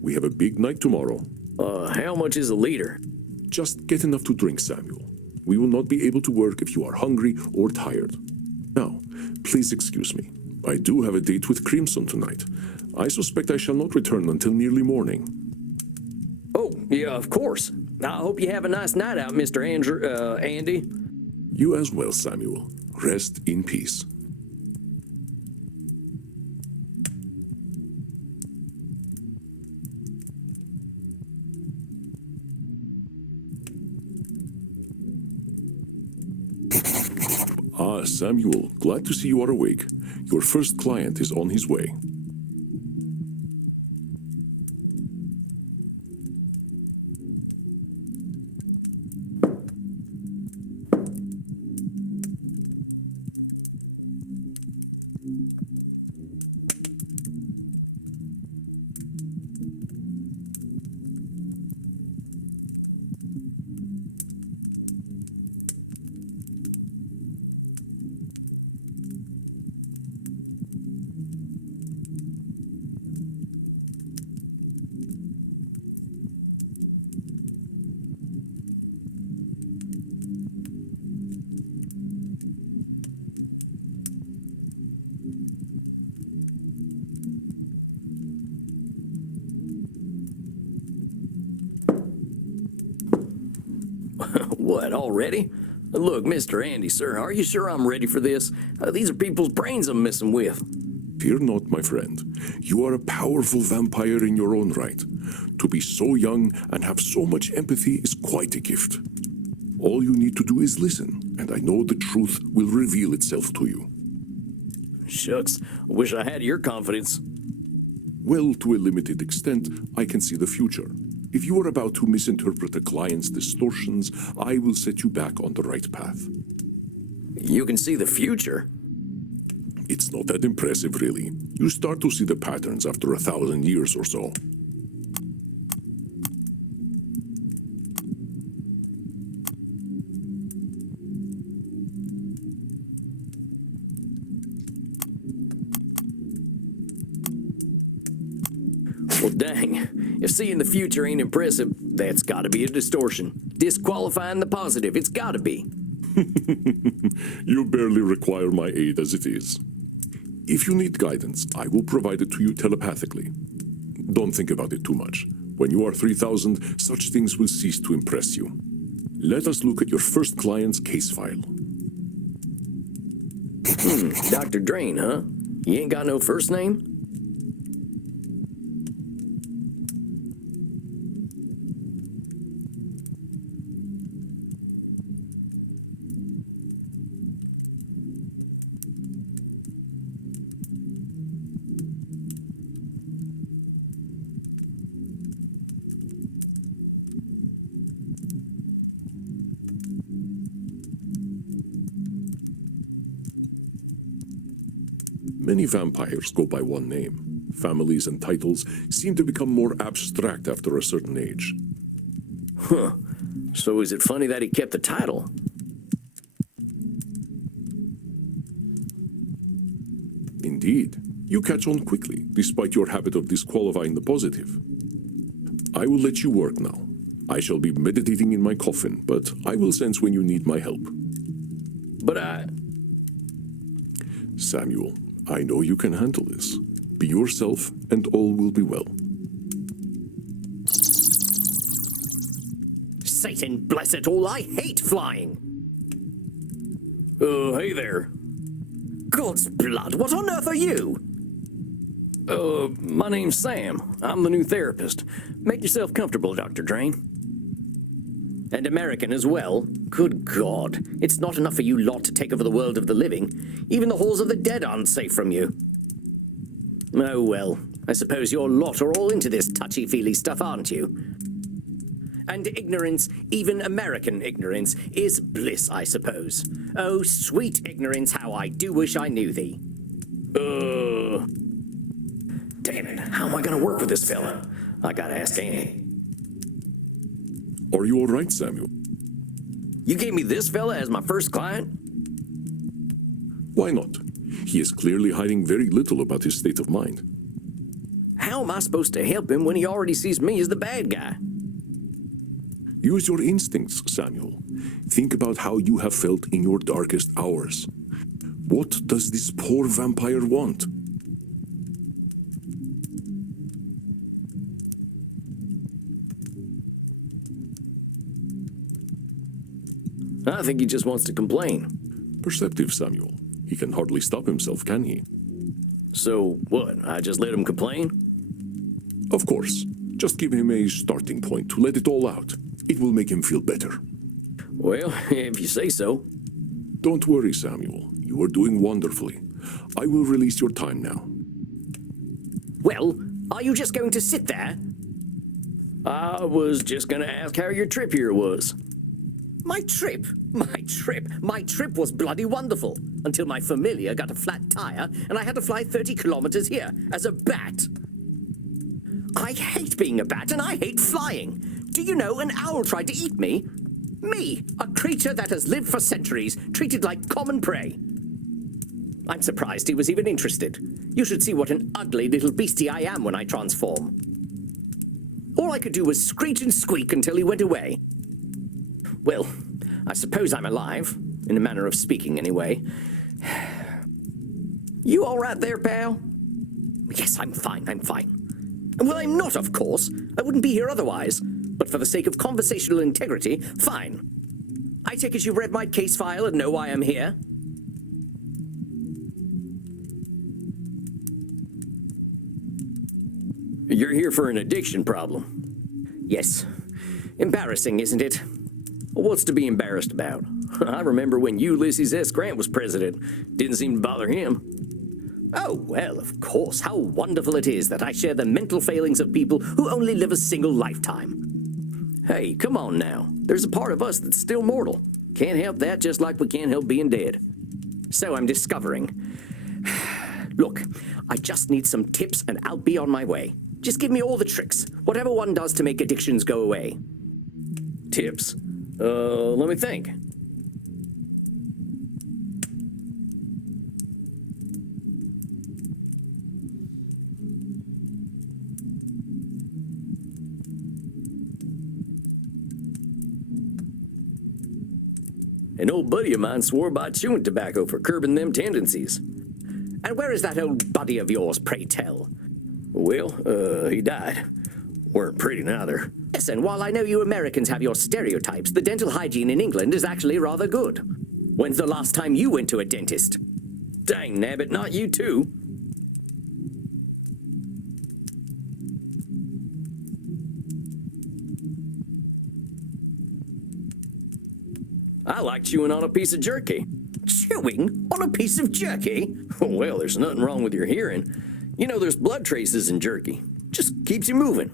We have a big night tomorrow. How much is a liter? Just get enough to drink, Samuel. We will not be able to work if you are hungry or tired. Now, please excuse me. I do have a date with Crimson tonight. I suspect I shall not return until nearly morning. Oh, yeah, of course. I hope you have a nice night out, Mr. Andy. You as well, Samuel. Rest in peace. Ah, Samuel, glad to see you are awake. Your first client is on his way. What, already? Look, Mr. Andy, sir, are you sure I'm ready for this? These are people's brains I'm messing with. Fear not, my friend. You are a powerful vampire in your own right. To be so young and have so much empathy is quite a gift. All you need to do is listen, and I know the truth will reveal itself to you. Shucks, wish I had your confidence. Well, to a limited extent, I can see the future. If you are about to misinterpret a client's distortions, I will set you back on the right path. You can see the future? It's not that impressive, really. You start to see the patterns after 1,000 years or so. Well, dang. If seeing the future ain't impressive, that's gotta be a distortion. Disqualifying the positive, it's gotta be. You barely require my aid as it is. If you need guidance, I will provide it to you telepathically. Don't think about it too much. When you are 3,000, such things will cease to impress you. Let us look at your first client's case file. Dr. Drain, huh? He ain't got no first name? Many vampires go by one name. Families and titles seem to become more abstract after a certain age. Huh. So is it funny that he kept the title? Indeed. You catch on quickly, despite your habit of disqualifying the positive. I will let you work now. I shall be meditating in my coffin, but I will sense when you need my help. But Samuel, I know you can handle this. Be yourself, and all will be well. Satan bless it all, I hate flying! Hey there. God's blood, what on earth are you? My name's Sam. I'm the new therapist. Make yourself comfortable, Dr. Drain. And American as well. Good God. It's not enough for you lot to take over the world of the living. Even the halls of the dead aren't safe from you. Oh well, I suppose your lot are all into this touchy-feely stuff, aren't you? And ignorance, even American ignorance, is bliss, I suppose. Oh, sweet ignorance, how I do wish I knew thee. Damn it, how am I gonna work with this fella? I gotta ask Annie. Are you all right, Samuel? You gave me this fella as my first client? Why not? He is clearly hiding very little about his state of mind. How am I supposed to help him when he already sees me as the bad guy? Use your instincts, Samuel. Think about how you have felt in your darkest hours. What does this poor vampire want? I think he just wants to complain. Perceptive, Samuel. He can hardly stop himself, can he? So what, I just let him complain? Of course. Just give him a starting point to let it all out. It will make him feel better. Well, if you say so. Don't worry, Samuel. You are doing wonderfully. I will release your time now. Well, are you just going to sit there? I was just gonna ask how your trip here was. My trip was bloody wonderful. Until my familiar got a flat tire and I had to fly 30 kilometers here as a bat. I hate being a bat and I hate flying. Do you know an owl tried to eat me? Me, a creature that has lived for centuries, treated like common prey. I'm surprised he was even interested. You should see what an ugly little beastie I am when I transform. All I could do was screech and squeak until he went away. Well, I suppose I'm alive, in a manner of speaking anyway. You all right there, pal? Yes, I'm fine. Well, I'm not, of course. I wouldn't be here otherwise. But for the sake of conversational integrity, fine. I take it you've read my case file and know why I'm here? You're here for an addiction problem. Yes. Embarrassing, isn't it? What's to be embarrassed about? I remember when Ulysses S. Grant was president. Didn't seem to bother him. Oh, well, of course. How wonderful it is that I share the mental failings of people who only live a single lifetime. Hey, come on now. There's a part of us that's still mortal. Can't help that, just like we can't help being dead. So I'm discovering. Look, I just need some tips and I'll be on my way. Just give me all the tricks, whatever one does to make addictions go away. Tips? Let me think. An old buddy of mine swore by chewing tobacco for curbing them tendencies. And where is that old buddy of yours, pray tell? Well, he died. Weren't pretty neither. Yes, and while I know you Americans have your stereotypes, the dental hygiene in England is actually rather good. When's the last time you went to a dentist? Dang, nabbit, not you too. I like chewing on a piece of jerky. Chewing on a piece of jerky? Well, there's nothing wrong with your hearing. You know, there's blood traces in jerky. Just keeps you moving.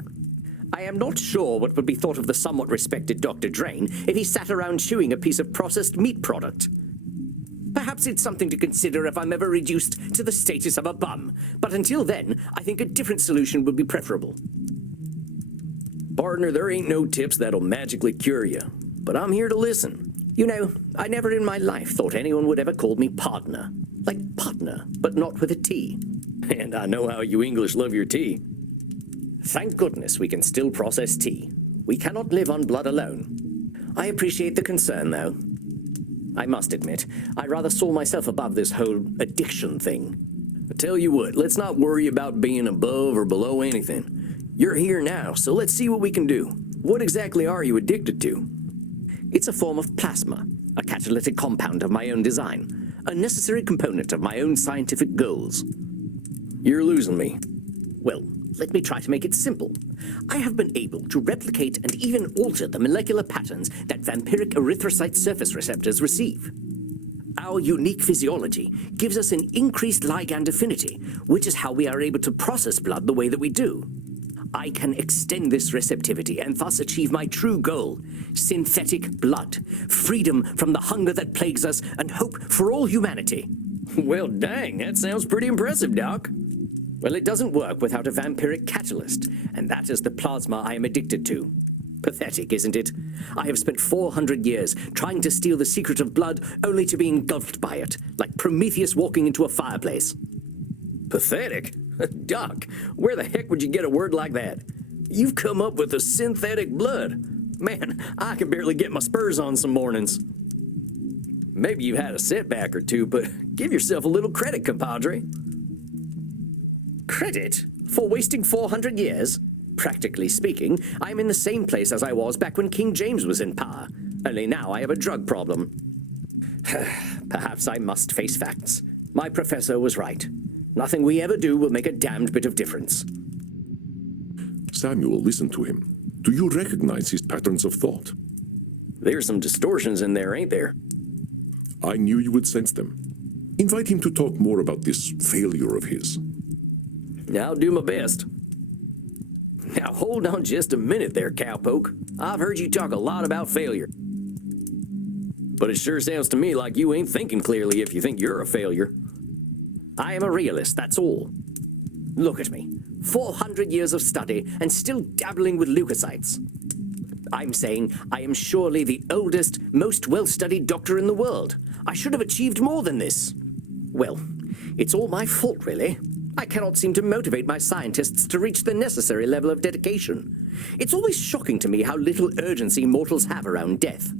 I am not sure what would be thought of the somewhat respected Dr. Drain if he sat around chewing a piece of processed meat product. Perhaps it's something to consider if I'm ever reduced to the status of a bum. But until then, I think a different solution would be preferable. Partner, there ain't no tips that'll magically cure you. But I'm here to listen. You know, I never in my life thought anyone would ever call me partner. Like partner, but not with a T. And I know how you English love your tea. Thank goodness we can still process tea. We cannot live on blood alone. I appreciate the concern, though. I must admit, I rather saw myself above this whole addiction thing. I tell you what, let's not worry about being above or below anything. You're here now, so let's see what we can do. What exactly are you addicted to? It's a form of plasma, a catalytic compound of my own design, a necessary component of my own scientific goals. You're losing me. Well, let me try to make it simple. I have been able to replicate and even alter the molecular patterns that vampiric erythrocyte surface receptors receive. Our unique physiology gives us an increased ligand affinity, which is how we are able to process blood the way that we do. I can extend this receptivity and thus achieve my true goal: synthetic blood, freedom from the hunger that plagues us, and hope for all humanity. Well, dang, that sounds pretty impressive, Doc. Well, it doesn't work without a vampiric catalyst, and that is the plasma I am addicted to. Pathetic, isn't it? I have spent 400 years trying to steal the secret of blood, only to be engulfed by it, like Prometheus walking into a fireplace. Pathetic? Doc, where the heck would you get a word like that? You've come up with a synthetic blood. Man, I can barely get my spurs on some mornings. Maybe you've had a setback or two, but give yourself a little credit, compadre. Credit? For wasting 400 years? Practically speaking, I am in the same place as I was back when King James was in power. Only now I have a drug problem. Perhaps I must face facts. My professor was right. Nothing we ever do will make a damned bit of difference. Samuel, listen to him. Do you recognize his patterns of thought? There's some distortions in there, ain't there? I knew you would sense them. Invite him to talk more about this failure of his. I'll do my best. Now hold on just a minute there, cowpoke. I've heard you talk a lot about failure. But it sure sounds to me like you ain't thinking clearly if you think you're a failure. I am a realist, that's all. Look at me. 400 years of study and still dabbling with leukocytes. I'm saying I am surely the oldest, most well-studied doctor in the world. I should have achieved more than this. Well, it's all my fault, really. I cannot seem to motivate my scientists to reach the necessary level of dedication. It's always shocking to me how little urgency mortals have around death.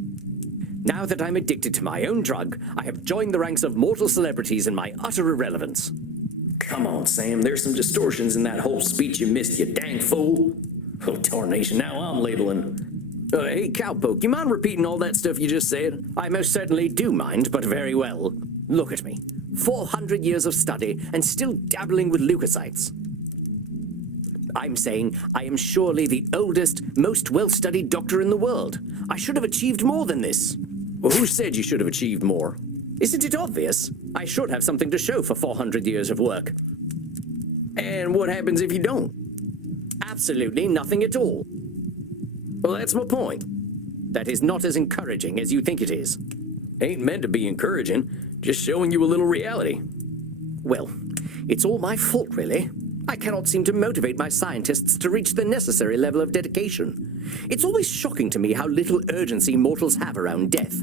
Now that I'm addicted to my own drug, I have joined the ranks of mortal celebrities in my utter irrelevance. Come on, Sam, there's some distortions in that whole speech you missed, you dang fool. Oh, tarnation, now I'm labeling. Hey, cowpoke, you mind repeating all that stuff you just said? I most certainly do mind, but very well. Look at me. 400 years of study and still dabbling with leukocytes. I'm saying I am surely the oldest, most well-studied doctor in the world. I should have achieved more than this. Well, who said you should have achieved more? Isn't it obvious? I should have something to show for 400 years of work. And what happens if you don't? Absolutely nothing at all. Well, that's my point. That is not as encouraging as you think it is. Ain't meant to be encouraging, just showing you a little reality. Well, it's all my fault, really. I cannot seem to motivate my scientists to reach the necessary level of dedication. It's always shocking to me how little urgency mortals have around death.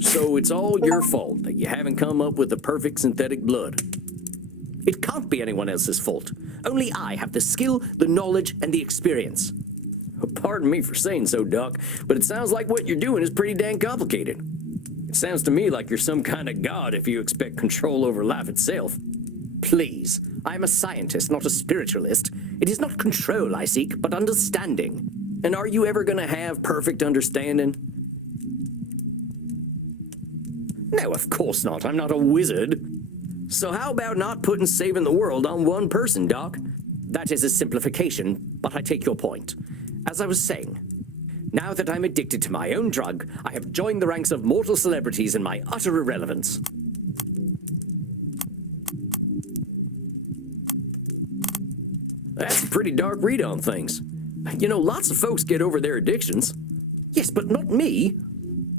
So it's all your fault that you haven't come up with the perfect synthetic blood. It can't be anyone else's fault. Only I have the skill, the knowledge, and the experience. Pardon me for saying so, Doc, but it sounds like what you're doing is pretty dang complicated. It sounds to me like you're some kind of god if you expect control over life itself. Please, I am a scientist, not a spiritualist. It is not control I seek, but understanding. And are you ever going to have perfect understanding? No, of course not. I'm not a wizard. So how about not putting saving the world on one person, Doc? That is a simplification, but I take your point. As I was saying, now that I'm addicted to my own drug, I have joined the ranks of mortal celebrities in my utter irrelevance. That's a pretty dark read on things. You know, lots of folks get over their addictions. Yes, but not me.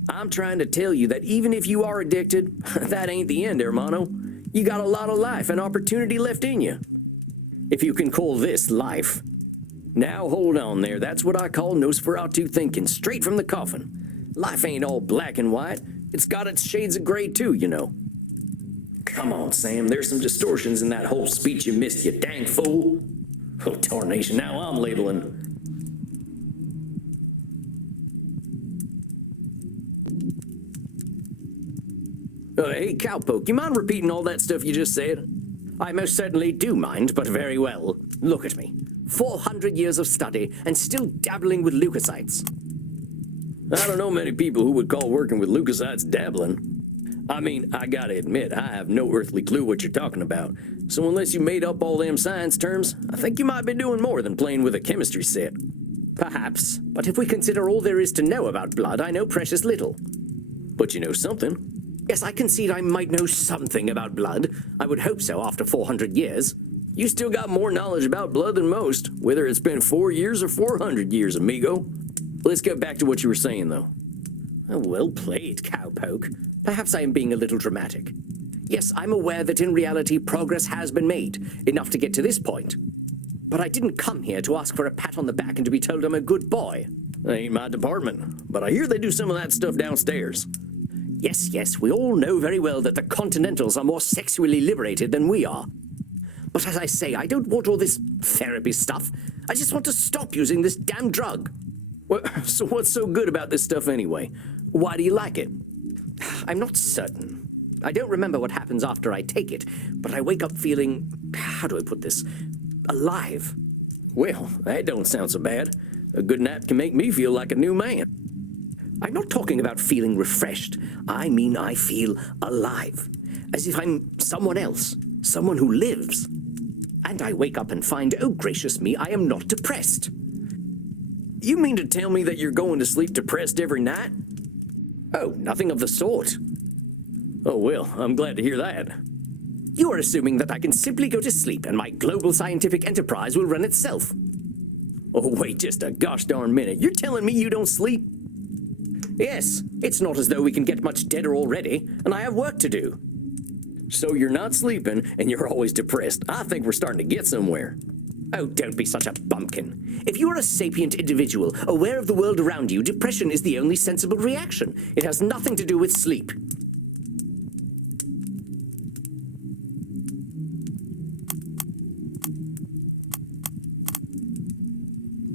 I'm trying to tell you that even if you are addicted, that ain't the end, hermano. You got a lot of life and opportunity left in you. If you can call this life. Now hold on there, that's what I call Nosferatu thinking, straight from the coffin. Life ain't all black and white, it's got its shades of gray too, you know. Come on, Sam, there's some distortions in that whole speech you missed, you dang fool. Oh, tarnation, now I'm labeling. Hey, cowpoke, you mind repeating all that stuff you just said? I most certainly do mind, but very well. Look at me. 400 years of study and still dabbling with leukocytes. I don't know many people who would call working with leukocytes dabbling. I mean, I gotta admit, I have no earthly clue what you're talking about. So unless you made up all them science terms, I think you might be doing more than playing with a chemistry set. Perhaps, but if we consider all there is to know about blood, I know precious little. But you know something. Yes, I concede I might know something about blood. I would hope so after 400 years. You still got more knowledge about blood than most, whether it's been 4 years or 400 years, amigo. Let's get back to what you were saying, though. Oh, well played, cowpoke. Perhaps I am being a little dramatic. Yes, I'm aware that in reality progress has been made, enough to get to this point. But I didn't come here to ask for a pat on the back and to be told I'm a good boy. That ain't my department, but I hear they do some of that stuff downstairs. Yes, we all know very well that the Continentals are more sexually liberated than we are. But as I say, I don't want all this therapy stuff. I just want to stop using this damn drug. Well, so what's so good about this stuff anyway? Why do you like it? I'm not certain. I don't remember what happens after I take it, but I wake up feeling, how do I put this, alive. Well, that don't sound so bad. A good nap can make me feel like a new man. I'm not talking about feeling refreshed. I mean I feel alive. As if I'm someone else, someone who lives. And I wake up and find, oh gracious me, I am not depressed. You mean to tell me that you're going to sleep depressed every night? Oh, nothing of the sort. Oh, well, I'm glad to hear that. You are assuming that I can simply go to sleep and my global scientific enterprise will run itself. Oh, wait just a gosh darn minute. You're telling me you don't sleep? Yes, it's not as though we can get much deader already, and I have work to do. So you're not sleeping, and you're always depressed. I think we're starting to get somewhere. Oh, don't be such a bumpkin. If you are a sapient individual, aware of the world around you, depression is the only sensible reaction. It has nothing to do with sleep.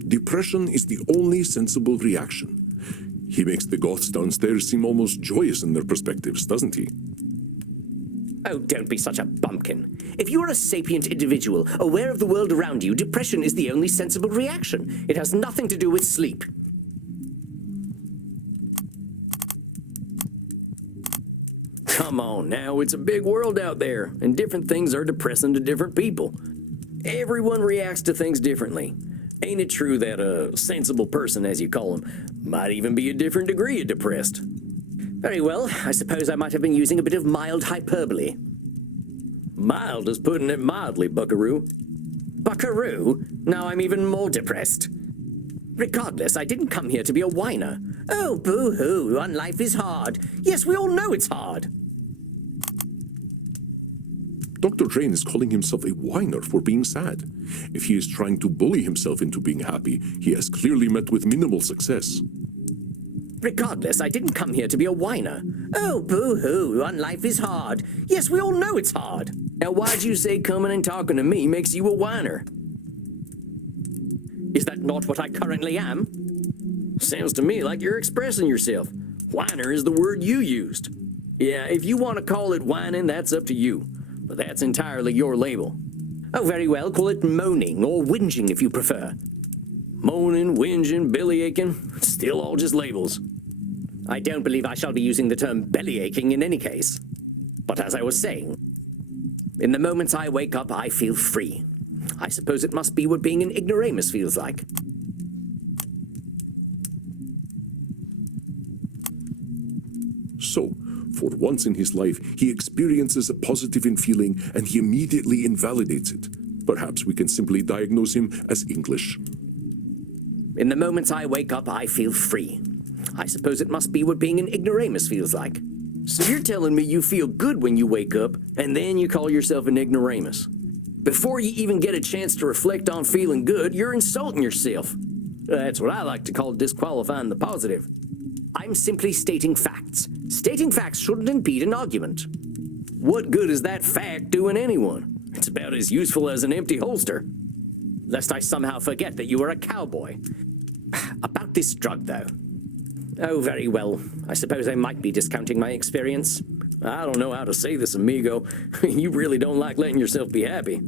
Depression is the only sensible reaction. He makes the goths downstairs seem almost joyous in their perspectives, doesn't he? Oh, don't be such a bumpkin. If you are a sapient individual, aware of the world around you, depression is the only sensible reaction. It has nothing to do with sleep. Come on now, it's a big world out there, and different things are depressing to different people. Everyone reacts to things differently. Ain't it true that a sensible person, as you call them, might even be a different degree of depressed? Very well, I suppose I might have been using a bit of mild hyperbole. Mild is putting it mildly, buckaroo. Buckaroo? Now I'm even more depressed. Regardless, I didn't come here to be a whiner. Oh, boo-hoo, on life is hard. Yes, we all know it's hard. Dr. Drain is calling himself a whiner for being sad. If he is trying to bully himself into being happy, he has clearly met with minimal success. Regardless, I didn't come here to be a whiner. Oh, boo-hoo, on life is hard. Yes, we all know it's hard. Now why'd you say coming and talking to me makes you a whiner? Is that not what I currently am? Sounds to me like you're expressing yourself. Whiner is the word you used. Yeah, if you want to call it whining, that's up to you. But that's entirely your label. Oh, very well, call it moaning or whinging if you prefer. Moaning, whinging, bellyaching, still all just labels. I don't believe I shall be using the term bellyaching in any case. But as I was saying, in the moments I wake up, I feel free. I suppose it must be what being an ignoramus feels like. So, for once in his life, he experiences a positive in feeling and he immediately invalidates it. Perhaps we can simply diagnose him as English. In the moments I wake up, I feel free. I suppose it must be what being an ignoramus feels like. So you're telling me you feel good when you wake up, and then you call yourself an ignoramus. Before you even get a chance to reflect on feeling good, you're insulting yourself. That's what I like to call disqualifying the positive. I'm simply stating facts. Stating facts shouldn't impede an argument. What good is that fact doing anyone? It's about as useful as an empty holster. Lest I somehow forget that you are a cowboy. About this drug, though. Oh, very well. I suppose I might be discounting my experience. I don't know how to say this, amigo. You really don't like letting yourself be happy.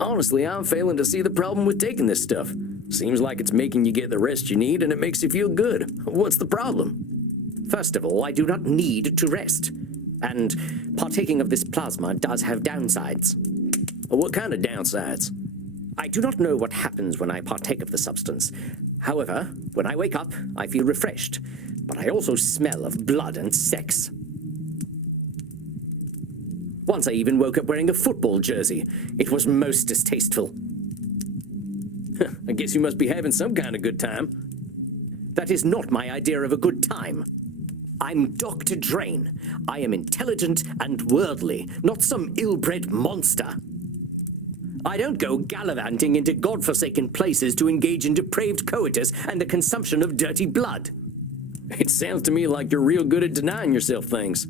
Honestly, I'm failing to see the problem with taking this stuff. Seems like it's making you get the rest you need and it makes you feel good. What's the problem? First of all, I do not need to rest. And partaking of this plasma does have downsides. What kind of downsides? I do not know what happens when I partake of the substance. However, when I wake up, I feel refreshed. But I also smell of blood and sex. Once I even woke up wearing a football jersey. It was most distasteful. I guess you must be having some kind of good time. That is not my idea of a good time. I'm Dr. Drain. I am intelligent and worldly, not some ill-bred monster. I don't go gallivanting into godforsaken places to engage in depraved coitus and the consumption of dirty blood. It sounds to me like you're real good at denying yourself things.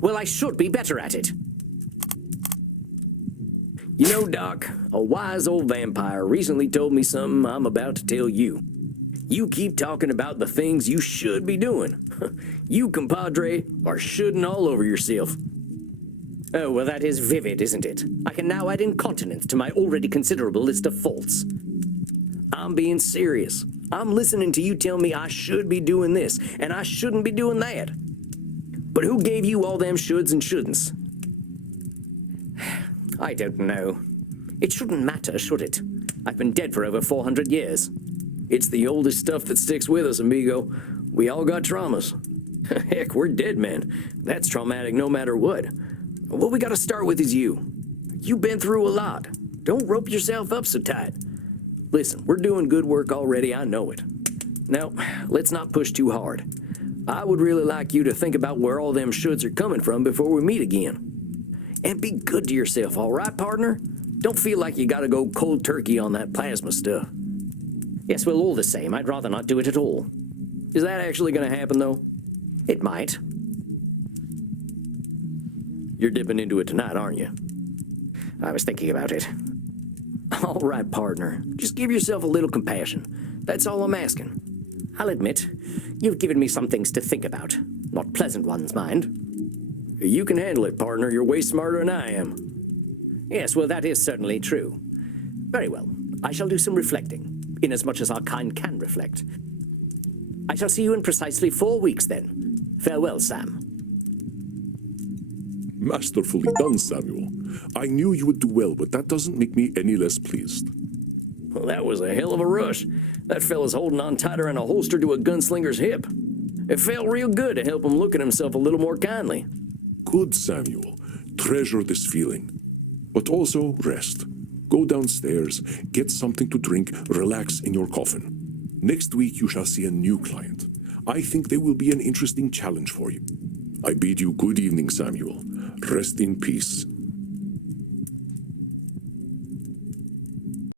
Well, I should be better at it. You know, Doc, a wise old vampire recently told me something I'm about to tell you. You keep talking about the things you should be doing. You, compadre, are shoulding all over yourself. Oh, well, that is vivid, isn't it? I can now add incontinence to my already considerable list of faults. I'm being serious. I'm listening to you tell me I should be doing this, and I shouldn't be doing that. But who gave you all them shoulds and shouldn'ts? I don't know. It shouldn't matter, should it? I've been dead for over 400 years. It's the oldest stuff that sticks with us, amigo. We all got traumas. Heck, we're dead men. That's traumatic no matter what. What we gotta start with is you. You've been through a lot. Don't rope yourself up so tight. Listen, we're doing good work already, I know it. Now, let's not push too hard. I would really like you to think about where all them shoulds are coming from before we meet again. And be good to yourself, all right, partner? Don't feel like you gotta go cold turkey on that plasma stuff. Yes, well, all the same, I'd rather not do it at all. Is that actually gonna happen, though? It might. You're dipping into it tonight, aren't you? I was thinking about it. All right, partner. Just give yourself a little compassion. That's all I'm asking. I'll admit, you've given me some things to think about. Not pleasant ones, mind. You can handle it, partner. You're way smarter than I am. Yes, well, that is certainly true. Very well. I shall do some reflecting, inasmuch as our kind can reflect. I shall see you in precisely 4 weeks, then. Farewell, Sam. Masterfully done, Samuel. I knew you would do well, but that doesn't make me any less pleased. Well, that was a hell of a rush. That fella's holding on tighter than a holster to a gunslinger's hip. It felt real good to help him look at himself a little more kindly. Good, Samuel. Treasure this feeling. But also rest. Go downstairs, get something to drink, relax in your coffin. Next week you shall see a new client. I think they will be an interesting challenge for you. I bid you good evening, Samuel. Rest in peace.